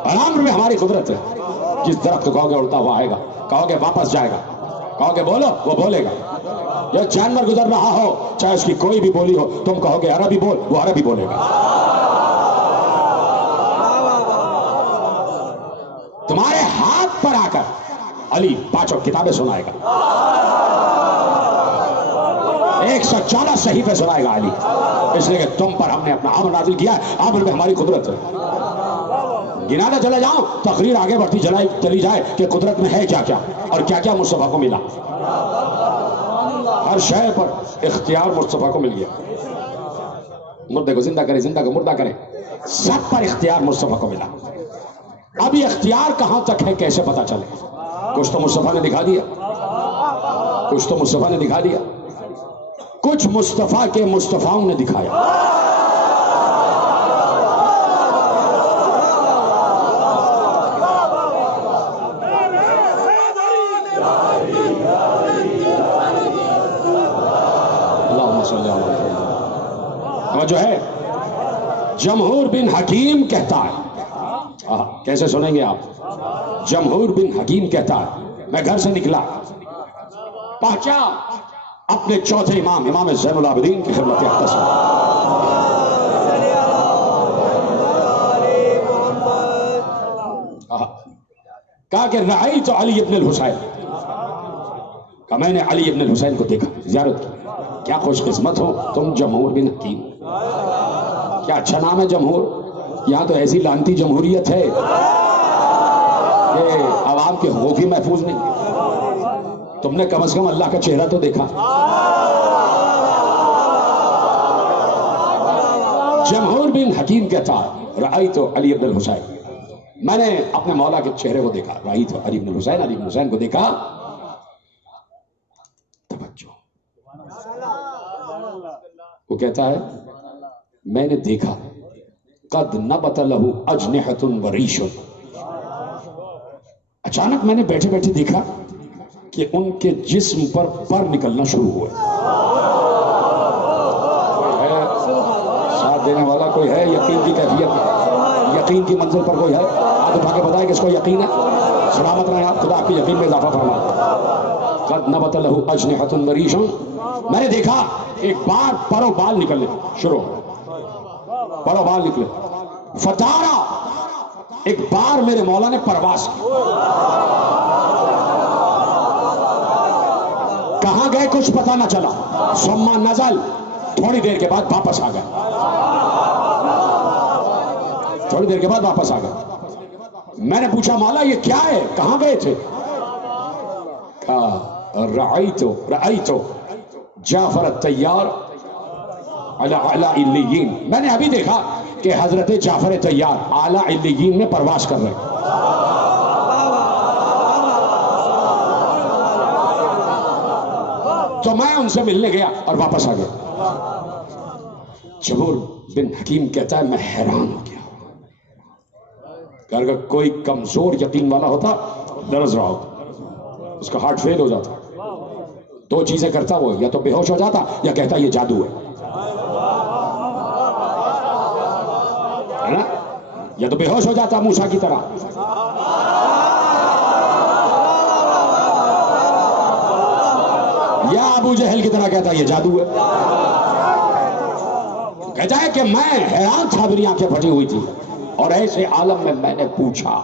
اور امر میں ہماری قدرت ہے۔ جس درخت کو کہو گے اڑتا ہوا آئے گا، کہو گے واپس جائے گا، کہو گے بولو، وہ بولے گا۔ جو جانور گزر رہا ہو، چاہے اس کی کوئی بھی بولی ہو، تم کہو گے عربی بول، وہ عربی بولے گا۔ تمہارے ہاتھ پر آ کر علی پانچوں کتابیں سنائے گا، 114 صحیفے سنائے گا علی، اس لیے کہ تم پر ہم نے اپنا امر نازل کیا ہے، امر میں ہماری قدرت ہے۔ گنانا چلے جاؤ، تقریر آگے بڑھتی چلی جائے کہ قدرت میں ہے کیا کیا اور کیا کیا مصطفیٰ کو ملا۔ ہر شے پر اختیار مصطفیٰ کو مل گیا، مردے کو زندہ کرے، زندہ کو مردہ کرے، سب پر اختیار مصطفیٰ کو ملا۔ اب یہ اختیار کہاں تک ہے کیسے پتا چلے؟ کچھ تو مصطفیٰ نے دکھا دیا، کچھ تو مصطفیٰ نے دکھا دیا، کچھ مصطفیٰ کے مصطفیٰوں نے دکھایا۔ اللہم صلی اللہ علیہ وسلم۔ اور جو ہے جمہور بن حکیم کہتا ہے، کیسے سنیں گے آپ؟ جمہور بن حکیم کہتا ہے، میں گھر سے نکلا، پہنچا اپنے چوتھے امام، امام زین العابدین کی خدمت اقدس میں۔ کہا کہ رأیت علی ابن الحسین، کہا میں نے علی ابن الحسین کو دیکھا، زیارت کی۔ کیا خوش قسمت ہو تم جمہور بن حکیم، کیا اچھا نام ہے جمہور۔ یہاں تو ایسی لانتی جمہوریت ہے کہ عوام کے حقوق ہی محفوظ نہیں۔ تم نے کم از کم اللہ کا چہرہ تو دیکھا۔ جمہور بن حکیم کہتا رأیت علی ابن الحسین، میں نے اپنے مولا کے چہرے کو دیکھا، رأیت علی ابن الحسین، علی ابن حسین کو دیکھا۔ توجہ، وہ کہتا ہے میں نے دیکھا قد نبت له اجنحۃ وریش، اچانک میں نے بیٹھے بیٹھے دیکھا کہ ان کے جسم پر پر نکلنا شروع ہوا۔ ساتھ دینے والا کوئی ہے؟ یقین کی کیفیت، یقین کی منزل پر کوئی ہے؟ ہاتھ اٹھا کے بتائے کس کو یقین ہے؟ سلامت رہے آپ، خدا آپ کے یقین میں اضافہ فرمائے۔ قد نبت له اجنحۃ وریش، میں نے دیکھا ایک بار پر و بال نکلنے شروع، پر و بال نکلے۔ فتارا، ایک بار میرے مولا نے پرواز کی، کہاں گئے کچھ پتا نہ چلا۔ ثم نزل، تھوڑی دیر کے بعد واپس آ گئے، تھوڑی دیر کے بعد واپس آ گئے۔ میں نے پوچھا مولا یہ کیا ہے، کہاں گئے تھے؟ کہا رأیتو جعفر الطیار علی علیین، میں نے ابھی دیکھا کہ حضرت جعفر طیار اعلی علیین میں پرواز کر رہے ہیں۔ تو میں ان سے ملنے گیا اور واپس آ گیا۔ جبور بن حکیم کہتا ہے میں حیران ہو گیا، کہ اگر کوئی کمزور یقین والا ہوتا درز رہا ہوتا، اس کا ہارٹ فیل ہو جاتا، دو چیزیں کرتا وہ، یا تو بے ہوش ہو جاتا یا کہتا یہ جادو ہے نا؟ یا تو بے ہوش ہو جاتا موسیٰ کی طرح، یا ابو جہل کی طرح کہتا یہ جادو ہے۔ کہتا ہے کہ میں حیران تھا، میری آنکھیں پھٹی ہوئی تھی، اور ایسے عالم میں نے پوچھا،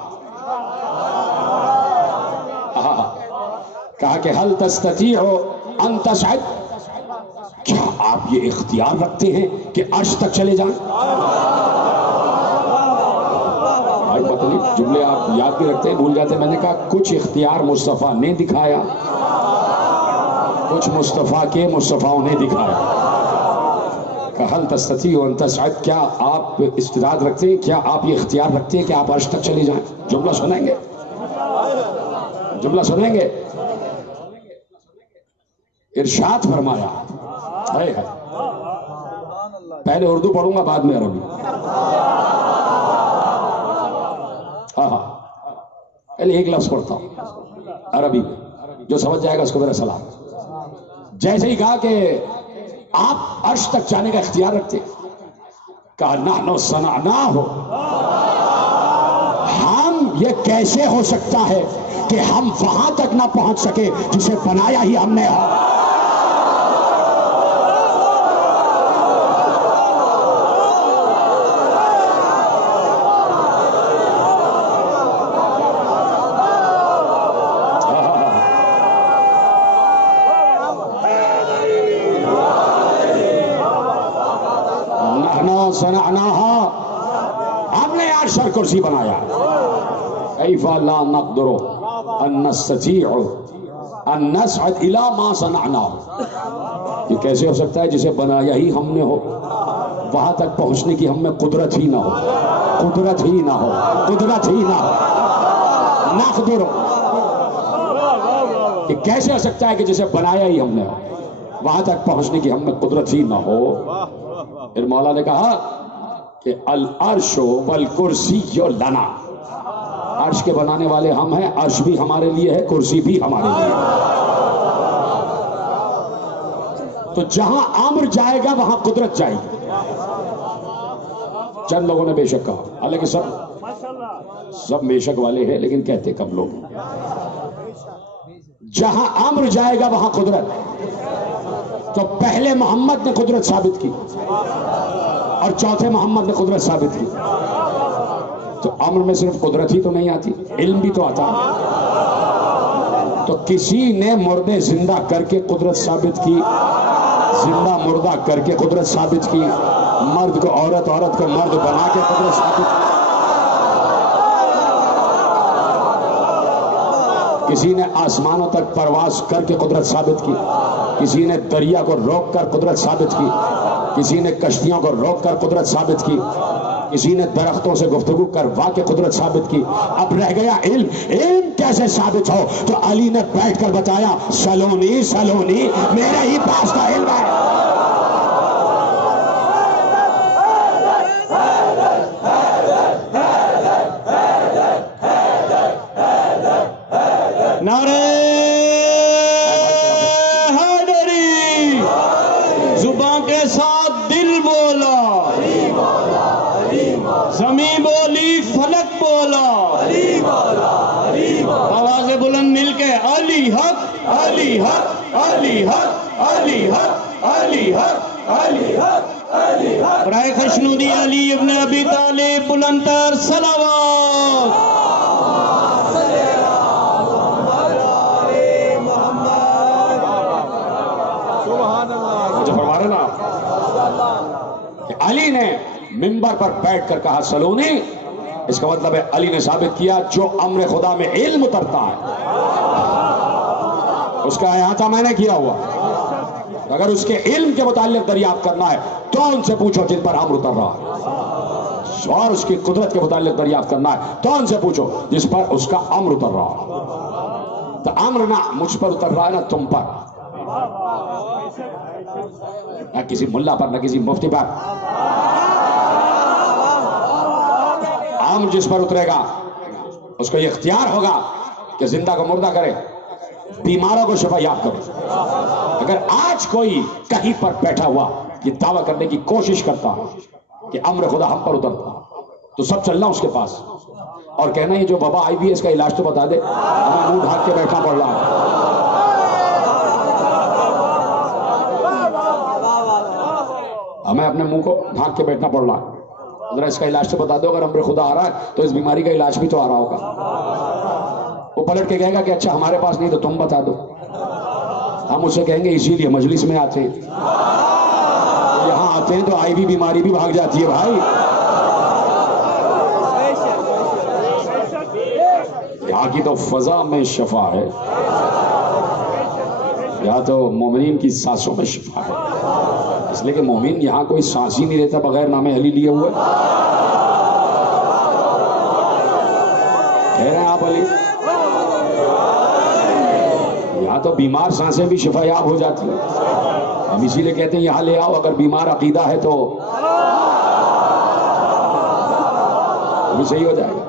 کہا کہ حل تستطیع ان تصعد، کیا آپ یہ اختیار رکھتے ہیں کہ عرش تک چلے جائیں؟ پتہ نہیں جملے آپ یاد بھی رکھتے ہیں بھول جاتے ہیں۔ میں نے کہا کچھ اختیار مصطفیٰ نے دکھایا، کچھ مصطفیٰ کے مصطفیٰوں نے دکھایا۔ کہ حل تستطیع ان تصعد، کیا آپ استعداد رکھتے ہیں، کیا آپ یہ اختیار رکھتے ہیں کہ آپ عرش تک چلے جائیں؟ جملہ سنیں گے، جملہ سنیں گے۔ ارشاد فرمایا، پہلے اردو پڑھوں گا بعد میں عربی، پہلے ایک لفظ پڑھتا ہوں عربی، جو سمجھ جائے گا اس کو میرا سلام۔ جیسے ہی کہا کہ آپ عرش تک جانے کا اختیار رکھتے، کہا نحن صنعناہ، ہم یہ کیسے ہو سکتا ہے کہ ہم وہاں تک نہ پہنچ سکے جسے بنایا ہی ہم نے ہے۔ ہم نے عرش اور کرسی بنایا۔ کیف لا نقدر ان نستطيع ان نصعد الى ما صنعناه، یہ کیسے ہو سکتا ہے جسے بنایا ہی ہم نے ہو، وہاں تک پہنچنے کی ہم میں قدرت ہی نہ ہو، قدرت ہی نہ ہو، قدرت ہی نہ ہو۔ نقدر، یہ کیسے ہو سکتا ہے کہ جسے بنایا ہی ہم نے ہو، وہاں تک پہنچنے کی ہم میں قدرت ہی نہ ہو۔ پھر مولا نے کہا کہ العرش والکرسی لنا، عرش کے بنانے والے ہم ہیں، عرش بھی ہمارے لیے ہے، کرسی بھی ہمارے لیے ہے۔ تو جہاں امر جائے گا وہاں قدرت جائے گی۔ چند لوگوں نے بے شک کہا، حالانکہ سب بے شک والے ہیں لیکن کہتے کم لوگ ہیں۔ جہاں امر جائے گا وہاں قدرت، تو پہلے محمد نے قدرت ثابت کی اور چوتھے محمد نے قدرت ثابت کی، تو امر میں صرف قدرت ہی تو نہیں آتی، علم بھی تو آتا ہے۔ تو کسی نے مردے زندہ کر کے قدرت ثابت کی، زندہ مردہ کر کے قدرت ثابت کی، مرد کو عورت، عورت کو مرد بنا کے قدرت ثابت کی، کسی نے آسمانوں تک پرواز کر کے قدرت ثابت کی، کسی نے دریا کو روک کر قدرت ثابت کی، کسی نے کشتیوں کو روک کر قدرت ثابت کی، کسی نے درختوں سے گفتگو کروا کے قدرت ثابت کی۔ اب رہ گیا علم، علم کیسے ثابت ہو؟ تو علی نے بیٹھ کر بتایا، سلونی سلونی، میرے ہی پاس کا علم ہے۔ نعرہ حیدری، زبان کے ساتھ دل بولا، زمین بولی فلک بولا، آواز بلند مل کے علی حق علی حق علی حق علی حق علی حق علی حق علی حق۔ برائے خشنودی علی ابن ابی طالب بلندتر صلوات۔ مجھے فرما رہے نا کہ علی نے منبر پر بیٹھ کر کہا سلونی، اس کا مطلب ہے علی نے ثابت کیا جو امر خدا میں علم اترتا ہے اس کا احاطہ میں نے کیا ہوا، اگر اس کے علم کے متعلق دریافت کرنا ہے تو ان سے پوچھو جن پر امر اتر رہا ہے، اور اس کی قدرت کے متعلق دریافت کرنا ہے تو ان سے پوچھو جس پر اس کا امر اتر رہا ہے۔ تو امر نہ مجھ پر اتر رہا ہے نہ تم پر، نہ کسی ملا پر نہ کسی مفتی پر، امر جس پر اترے گا اس کو یہ اختیار ہوگا کہ زندہ کو مردہ کرے، بیماروں کو شفا یاب کرے۔ اگر آج کوئی کہیں پر بیٹھا ہوا یہ دعویٰ کرنے کی کوشش کرتا ہے کہ امر خدا ہم پر اترتا تو سب چلنا اس کے پاس اور کہنا یہ جو وبا آئی بھی ہے اس کا علاج تو بتا دے، ہمیں منہ ڈھانک کے بیٹھنا پڑ رہا ہے۔ ہمیں اپنے منہ کو ڈھانک کے بیٹھنا پڑ رہا ہے، ذرا اس کا علاج تو بتا دو، اگر امر خدا آ رہا ہے تو اس بیماری کا علاج بھی تو آ رہا ہوگا۔ وہ پلٹ کے کہے گا کہ اچھا ہمارے پاس نہیں تو تم بتا دو، ہم اسے کہیں گے اسی لیے مجلس میں آتے ہیں، یہاں آتے ہیں تو آئی بھی بیماری بھی بھاگ جاتی ہے بھائی۔ یہاں کی تو فضا میں شفا ہے، یا تو مومنین کی سانسوں میں شفا ہے، اس لیے کہ مومن یہاں کوئی سانس ہی نہیں لیتا بغیر نام علی لیے ہوئے۔ کہہ رہے ہیں آپ علی، یہاں تو بیمار سانسیں بھی شفا یاب ہو جاتی ہیں، ہم اسی لیے کہتے ہیں یہاں لے آؤ، اگر بیمار عقیدہ ہے تو بھی صحیح ہو جائے گا۔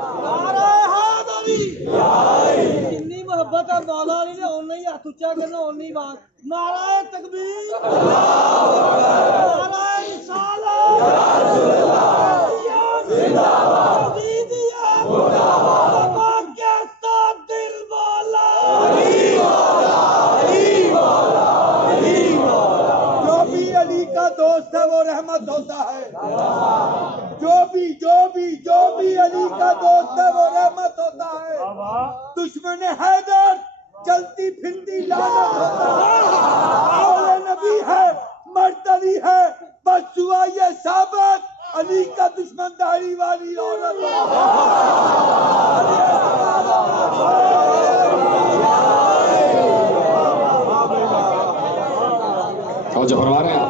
جتنی محبت ہے مولا علی نے اُنّا ہی ہاتھ اونچا کرنا، اُنّی ہی بات۔ نعرہ تکبیر، نعرہ رسالت، زندہ باد، بابا کے ساتھ دل والا، جو بھی علی کا دوست ہے وہ رحمت ہوتا ہے، جو بھی علی کا دوست ہے وہ رحمت ہوتا ہے، دشمن حیدر چلتی پھرتی لعنت ہوتا ہے، اول نبی ہے مرتدی ہے، بس ہوا یہ ثابت علی کا دشمن داڑھی والی عورت ہے۔ جو فرما رہے ہیں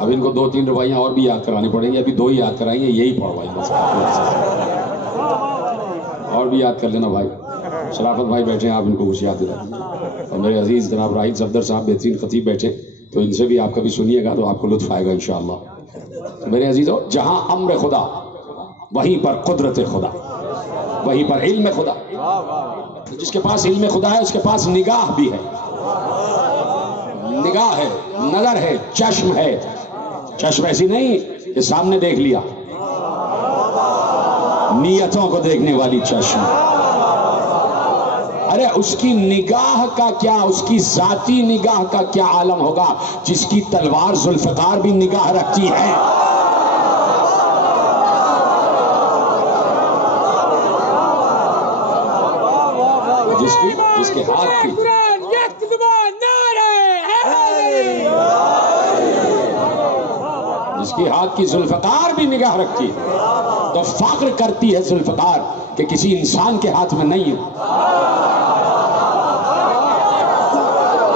اب ان کو 2-3 روایاں اور بھی یاد کرانی پڑیں گی، ابھی 2 ہی یاد کرائیں گے، یہی پڑھوائیں بس، اور بھی یاد کر لینا بھائی۔ شرافت بھائی بیٹھے ہیں، آپ ان کو کچھ یاد دلا دیجیے، اور میرے عزیز جناب راہیل صفدر صاحب بہترین خطیب بیٹھے تو ان سے بھی آپ کبھی سنیے گا تو آپ کو لطف آئے گا انشاءاللہ۔ میرے عزیزو، جہاں امر خدا وہیں پر قدرت خدا، وہیں پر علم خدا، جس کے پاس علم خدا ہے اس کے پاس نگاہ بھی ہے، نگاہ ہے، نظر ہے، چشم ہے، چشم ایسی نہیں کہ سامنے دیکھ لیا، نیتوں کو دیکھنے والی چشم، ارے اس کی نگاہ کا کیا، اس کی ذاتی نگاہ کا کیا عالم ہوگا جس کی تلوار ذوالفقار بھی نگاہ رکھتی ہے۔ جس کے ہاتھ کی ہاتھ کی ذوالفقار بھی نگاہ رکھتی ہے تو فخر کرتی ہے ذوالفقار کہ کسی انسان کے ہاتھ میں نہیں ہے۔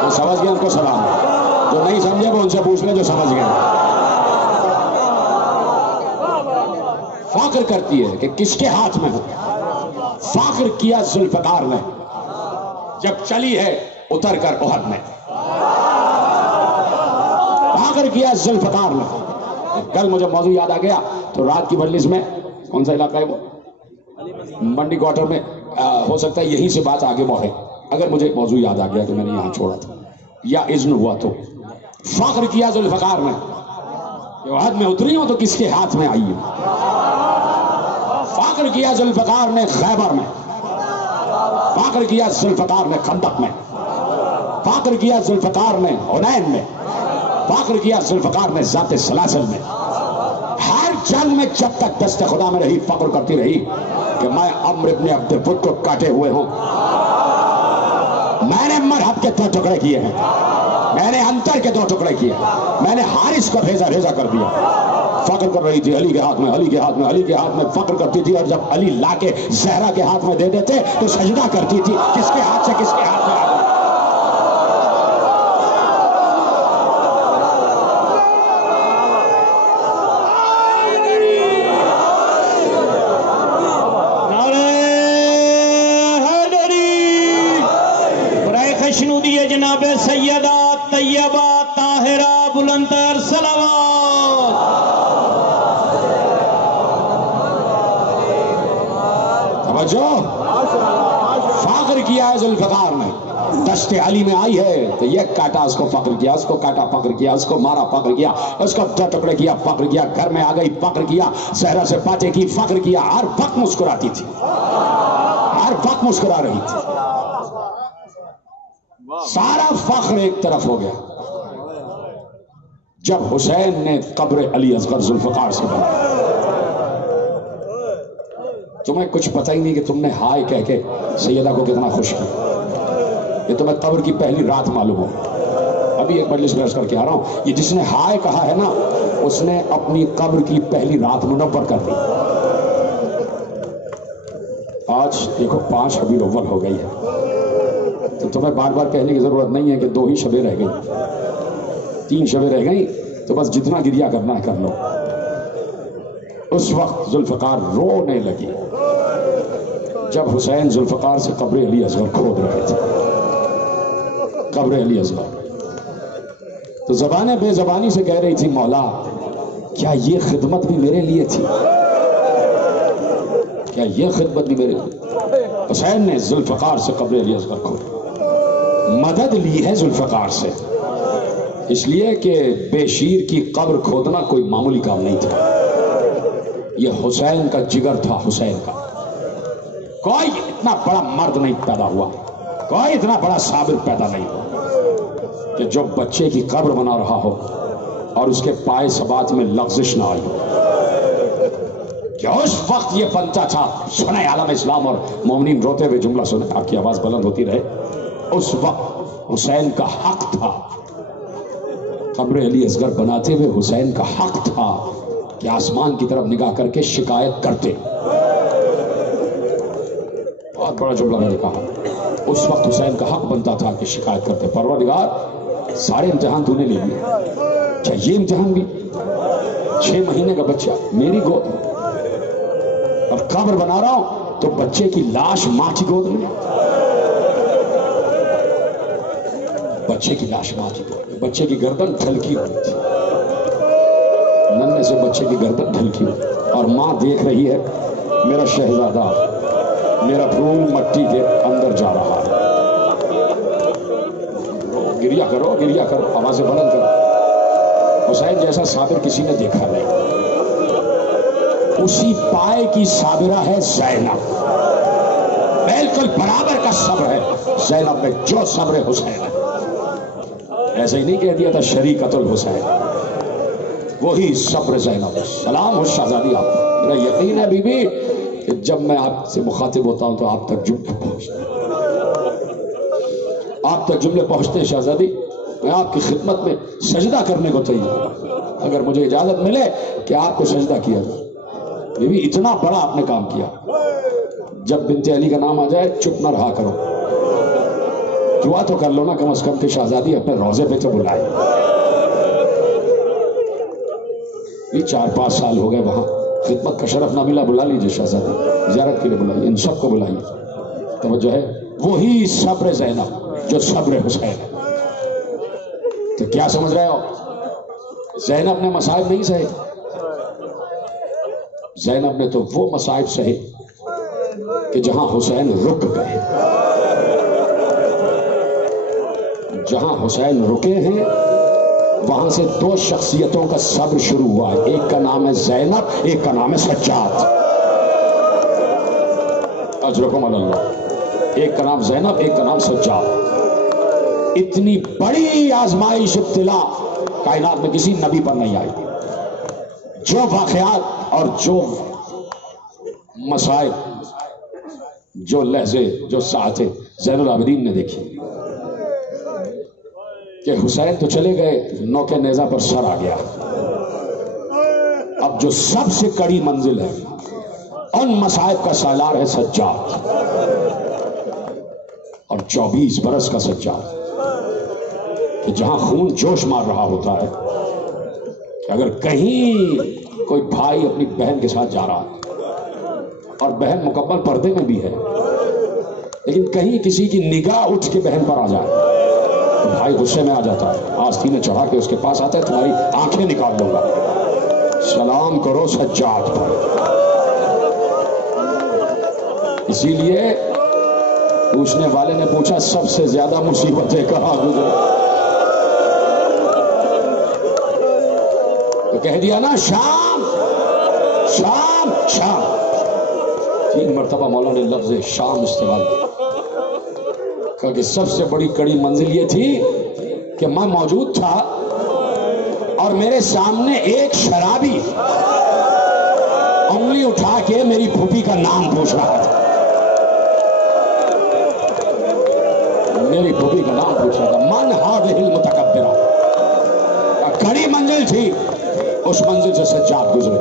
جو سمجھ گئے ان کو سلام، جو نہیں سمجھے وہ ان سے پوچھ لیں جو سمجھ گئے۔ فخر کرتی ہے کہ کس کے ہاتھ میں ہے۔ فخر کیا ذوالفقار نے جب چلی ہے اتر کر احد میں، فخر کیا ذوالفقار نے۔ کل مجھے موضوع یاد آ گیا تو رات کی مجلس میں، کون سا علاقہ ہے وہ، منڈی کوارٹر میں، ہو سکتا ہے یہیں سے بات آگے بڑھے، اگر مجھے موضوع یاد آ گیا تو میں نے یہاں چھوڑا تھا یا اذن ہوا تو۔ فخر کیا ذوالفقار نے کہ احد میں اتری ہوں تو کس کے ہاتھ میں آئی ہے۔ فخر کیا ذوالفقار نے خیبر میں، فخر کیا ذوالفقار نے خندق میں، فخر کیا ذوالفقار نے حنین میں، فخر کیا ذوالفقار نے ذات سلاسل میں۔ ہر جنگ میں جب تک دست خدا میں رہی فخر کرتی رہی کہ میں عمرو ابن عبد البد کو کاٹے ہوئے ہوں، میں نے مرحب کے 2 ٹکڑے کیے ہیں، میں نے انتر کے 2 ٹکڑے کیے. میں نے حارث کو ریزہ کر دیا. فخر کر رہی تھی علی کے ہاتھ میں، علی کے ہاتھ میں، علی کے ہاتھ میں فخر کرتی تھی. اور جب علی لا کے زہرا کے ہاتھ میں دے دیتے تو سجدہ کرتی تھی. کس کے ہاتھ سے کس کے ہاتھ میں آ گیا. جناب سیدہ طیبہ طاہرہ بلندر صلوات. توجہ، فخر کیا ہے ذوالفقار نے. دشت علی میں آئی ہے تو یہ کاٹا اس کو فخر کیا، اس کو کاٹا فخر کیا، اس کو مارا فخر کیا، اس کو 2 ٹکڑے کیا فخر کیا. گھر میں آ گئی فخر کیا، زہرا سے باتیں کی فخر کیا. ہر وقت مسکراتی تھی، ہر وقت مسکرا رہی تھی. سارا فخر ایک طرف ہو گیا جب حسین نے قبر علی اصغر ذوالفقار سے بنایا. تمہیں کچھ پتہ ہی نہیں کہ تم نے ہائے کہہ کے سیدہ کو کتنا خوش کیا. یہ تمہیں قبر کی پہلی رات معلوم ہو. ابھی ایک مجلس میں عرض کر کے آ رہا ہوں، یہ جس نے ہائے کہا ہے نا، اس نے اپنی قبر کی پہلی رات منور کر دی. آج دیکھو 5 ربیع الاول ہو گئی ہے تو تمہیں بار بار کہنے کی ضرورت نہیں ہے کہ 2 ہی شبیں رہ گئی، 3 شبیں رہ گئی تو بس جتنا گریا کرنا ہے کر لو. اس وقت ذوالفقار رونے لگی جب حسین ذوالفقار سے قبر علی اصغر کھود رہے تھے. قبر علی اصغر تو زبانیں بے زبانی سے کہہ رہی تھی، مولا کیا یہ خدمت بھی میرے لیے تھی، کیا یہ خدمت بھی میرے لیے. حسین نے ذوالفقار سے قبر علی اصغر کھود مدد لی ہے ذوالفقار سے، اس لیے کہ بے شیر کی قبر کھودنا کوئی معمولی کام نہیں تھا. یہ حسین کا جگر تھا. حسین کا کوئی اتنا بڑا مرد نہیں پیدا ہوا، کوئی اتنا بڑا صابر پیدا نہیں ہوا کہ جو بچے کی قبر بنا رہا ہو اور اس کے پائے ثبات میں لغزش نہ آئی. کہ اس وقت یہ بنتا تھا. سنیں عالم اسلام اور مومنین روتے ہوئے جملہ سنیں، آپ کی آواز بلند ہوتی رہے. اس وقت حسین کا حق تھا، قبر علی اصغر بناتے ہوئے حسین کا حق تھا کہ آسمان کی طرف نگاہ کر کے شکایت کرتے. بہت بڑا جملہ میں نے کہا. اس وقت حسین کا حق بنتا تھا کہ شکایت کرتے، پروردگار سارے امتحان تو نے لے لیے، کیا یہ امتحان بھی؟ 6 مہینے کا بچہ میری گود میں، اور قبر بنا رہا ہوں تو بچے کی لاش ماں کی گود میں، بچے کی لاش ماں کی گود میں. بچے کی گردن ڈھلکی ہوئی تھی، ننھے سے بچے کی گردن ڈھلکی ہوئی، اور ماں دیکھ رہی ہے میرا شہزادہ، میرا پھول مٹی کے اندر جا رہا ہے. گریا کرو، گریا کرو، آوازیں بلند کرو. حسین جیسا صابر کسی نے دیکھا نہیں. اسی پائے کی صابرہ ہے زینب، بالکل برابر کا صبر ہے زینب میں جو صبر حسین ہے. ایسے ہی نہیں کہہ دیا تھا شریکت الحسین، وہی صبر زینب. سلام ہو شہزادی آپ. میرا یقین ہے بی بی کہ جب میں آپ سے مخاطب ہوتا ہوں تو آپ تک جملے پہنچتے ہیں، آپ تک جملے پہنچتے ہیں شہزادی. میں آپ کی خدمت میں سجدہ کرنے کو تیار ہوں اگر مجھے اجازت ملے کہ آپ کو سجدہ کیا جائے. بی بی اتنا بڑا آپ نے کام کیا، جب بنت علی کا نام آ جائے چپ نہ رہا کرو، دعا تو کر لو نا کم از کم کہ شہزادی اپنے روزے پہ تو بلائے. یہ 4-5 سال ہو گئے وہاں، خدمت کا شرف نہ ملا، بلا لیجیے شہزادی، زیارت کے لیے بلائیے، ان سب کو بلائیے. توجہ ہے، وہی صبر زینب جو صبر حسین ہے. تو کیا سمجھ رہے ہو؟ زینب نے مصائب نہیں سہے، زینب نے تو وہ مصائب سہے کہ جہاں حسین رک گئے. جہاں حسین رکے ہیں وہاں سے 2 شخصیتوں کا صبر شروع ہوا ہے. ایک کا نام ہے زینب، ایک کا نام ہے سجاد. اجرکم اللہ. ایک کا نام زینب، ایک کا نام سجاد. اتنی بڑی آزمائش ابتلا کائنات میں کسی نبی پر نہیں آئی. جو واقعات اور جو مسائل، جو لہجے، جو ساعتیں زین العابدین نے دیکھی. کہ حسین تو چلے گئے، نوکے نیزہ پر سر آ گیا. اب جو سب سے کڑی منزل ہے، ان مصائب کا سالار ہے سجاد، اور 24 برس کا سجاد، کہ جہاں خون جوش مار رہا ہوتا ہے کہ اگر کہیں کوئی بھائی اپنی بہن کے ساتھ جا رہا ہے اور بہن مکمل پردے میں بھی ہے، لیکن کہیں کسی کی نگاہ اٹھ کے بہن پر آ جائے تو بھائی غصے میں آ جاتا ہے، آستینے چڑھا کے اس کے پاس آتا ہے، تمہاری آنکھیں نکال دوں گا، سلام کرو سجاد پر. اسی لیے پوچھنے والے نے پوچھا سب سے زیادہ مصیبتیں کہاں گزرے، تو کہہ دیا نا شام شام شام. 3 مرتبہ مولا نے لفظ شام استعمال کیا کہ سب سے بڑی کڑی منزل یہ تھی کہ میں موجود تھا اور میرے سامنے ایک شرابی انگلی اٹھا کے میری پھوپھی کا نام پوچھ رہا تھا، میری پھوپھی کا نام پوچھ رہا تھا. من ہذہ المتکبرہ، کڑی منزل تھی، اس منزل سے سجاد گزرے.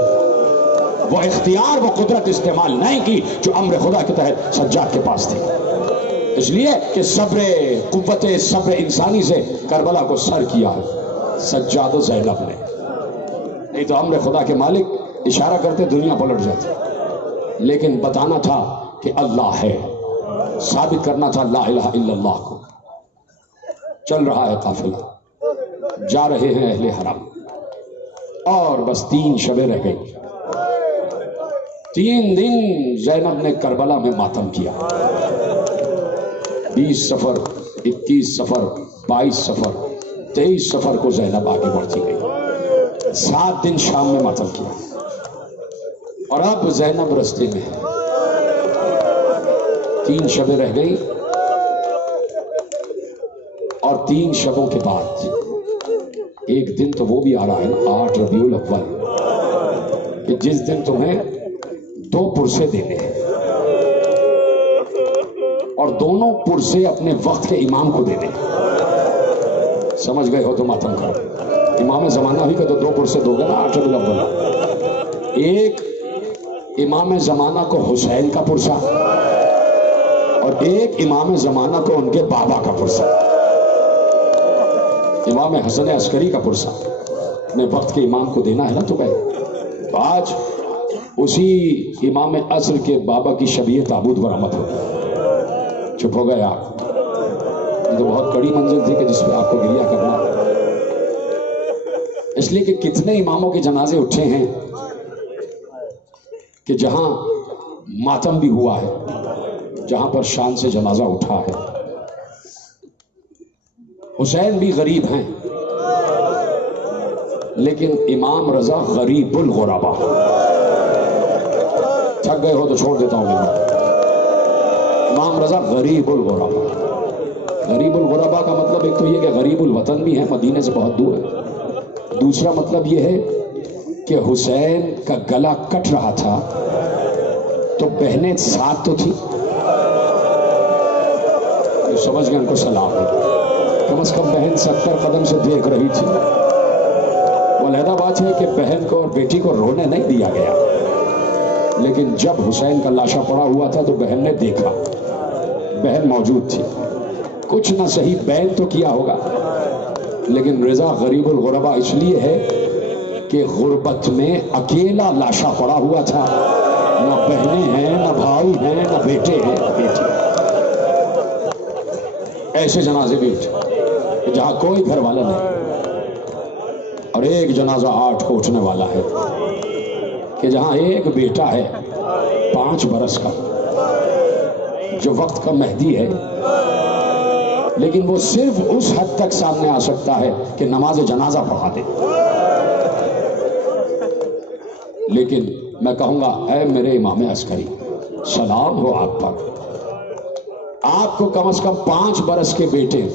وہ اختیار، وہ قدرت استعمال نہیں کی جو امر خدا کے تحت سجاد کے پاس تھی، اس لیے کہ صبر قوت صبر انسانی سے کربلا کو سر کیا ہے سجاد و زینب نے. نہیں تو امر خدا کے مالک اشارہ کرتے دنیا پلٹ جاتی، لیکن بتانا تھا کہ اللہ ہے، ثابت کرنا تھا لا الہ الا اللہ کو. چل رہا ہے قافلہ، جا رہے ہیں اہل حرم، اور بس 3 شبیں رہ گئی. 3 دن زینب نے کربلا میں ماتم کیا. 20 سفر، 21 سفر، 22 سفر، 23 سفر کو زینب آگے بڑھتی گئی. 7 دن شام میں ماتم کیا، اور اب زینب رستے میں ہے. 3 شبیں رہ گئی، اور 3 شبوں کے بعد ایک دن تو وہ بھی آ رہا ہے نا 8 ربیع الاول، کہ جس دن تمہیں 2 پرسے دینے ہیں، اور دونوں پرسے اپنے وقت کے امام کو دینے ہیں. سمجھ گئے ہو تو ماتم کرو. امام زمانہ بھی کا تو 2 پرسے دو گے نا 8 ربیع الاول. ایک امام زمانہ کو حسین کا پرسہ، اور ایک امام زمانہ کو ان کے بابا کا پرسہ، امام حسن عسکری کا پرسہ اپنے وقت کے امام کو دینا ہے نا تمہیں. آج اسی امام عصر کے بابا کی شبیہ تابوت برآمد ہو گئی. چپ ہو گئے آپ. یہ تو بہت کڑی منزل تھی کہ جس پہ آپ کو گریہ کرنا، اس لیے کہ کتنے اماموں کے جنازے اٹھے ہیں کہ جہاں ماتم بھی ہوا ہے، جہاں پر شان سے جنازہ اٹھا ہے. حسین بھی غریب ہیں، لیکن امام رضا غریب الغربا. تھک گئے ہو تو چھوڑ دیتا ہوں میں. امام رضا غریب الغربا. غریب الغربا کا مطلب ایک تو یہ کہ غریب الوطن بھی ہے، مدینے سے بہت دور ہے. دوسرا مطلب یہ ہے کہ حسین کا گلا کٹ رہا تھا تو بہنیں ساتھ تو تھی، سمجھ گئے، ان کو سلام ہے. کم از کم بہن 70 قدم سے دیکھ رہی تھی. وہ علیحدہ بات ہے کہ بہن کو اور بیٹی کو رونے نہیں دیا گیا، لیکن جب حسین کا لاشا پڑا ہوا تھا تو بہن نے دیکھا، بہن موجود تھی. کچھ نہ صحیح بین تو کیا ہوگا، لیکن رضا غریب الغربا اس لیے ہے کہ غربت میں اکیلا لاشا پڑا ہوا تھا. نہ بہنیں ہیں، نہ بھائی ہیں، نہ بیٹے ہیں، نہ بیٹی. ایسے جنازے بھی اٹھے جہاں کوئی گھر والا نہیں، اور ایک جنازہ 8 کو اٹھنے والا ہے کہ جہاں ایک بیٹا ہے 5 برس کا، جو وقت کا مہدی ہے، لیکن وہ صرف اس حد تک سامنے آ سکتا ہے کہ نماز جنازہ پڑھا دے. لیکن میں کہوں گا اے میرے امام عسکری، سلام ہو آپ پر، آپ کو کم از کم 5 برس کے بیٹے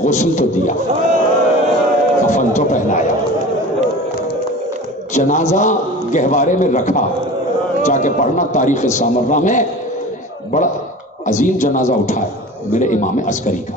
غسل تو دیا، کفن تو پہنایا، جنازہ گہوارے میں رکھا. جا کے پڑھنا تاریخ سامرہ میں، بڑا عظیم جنازہ اٹھا ہے میرے امام عسکری کا.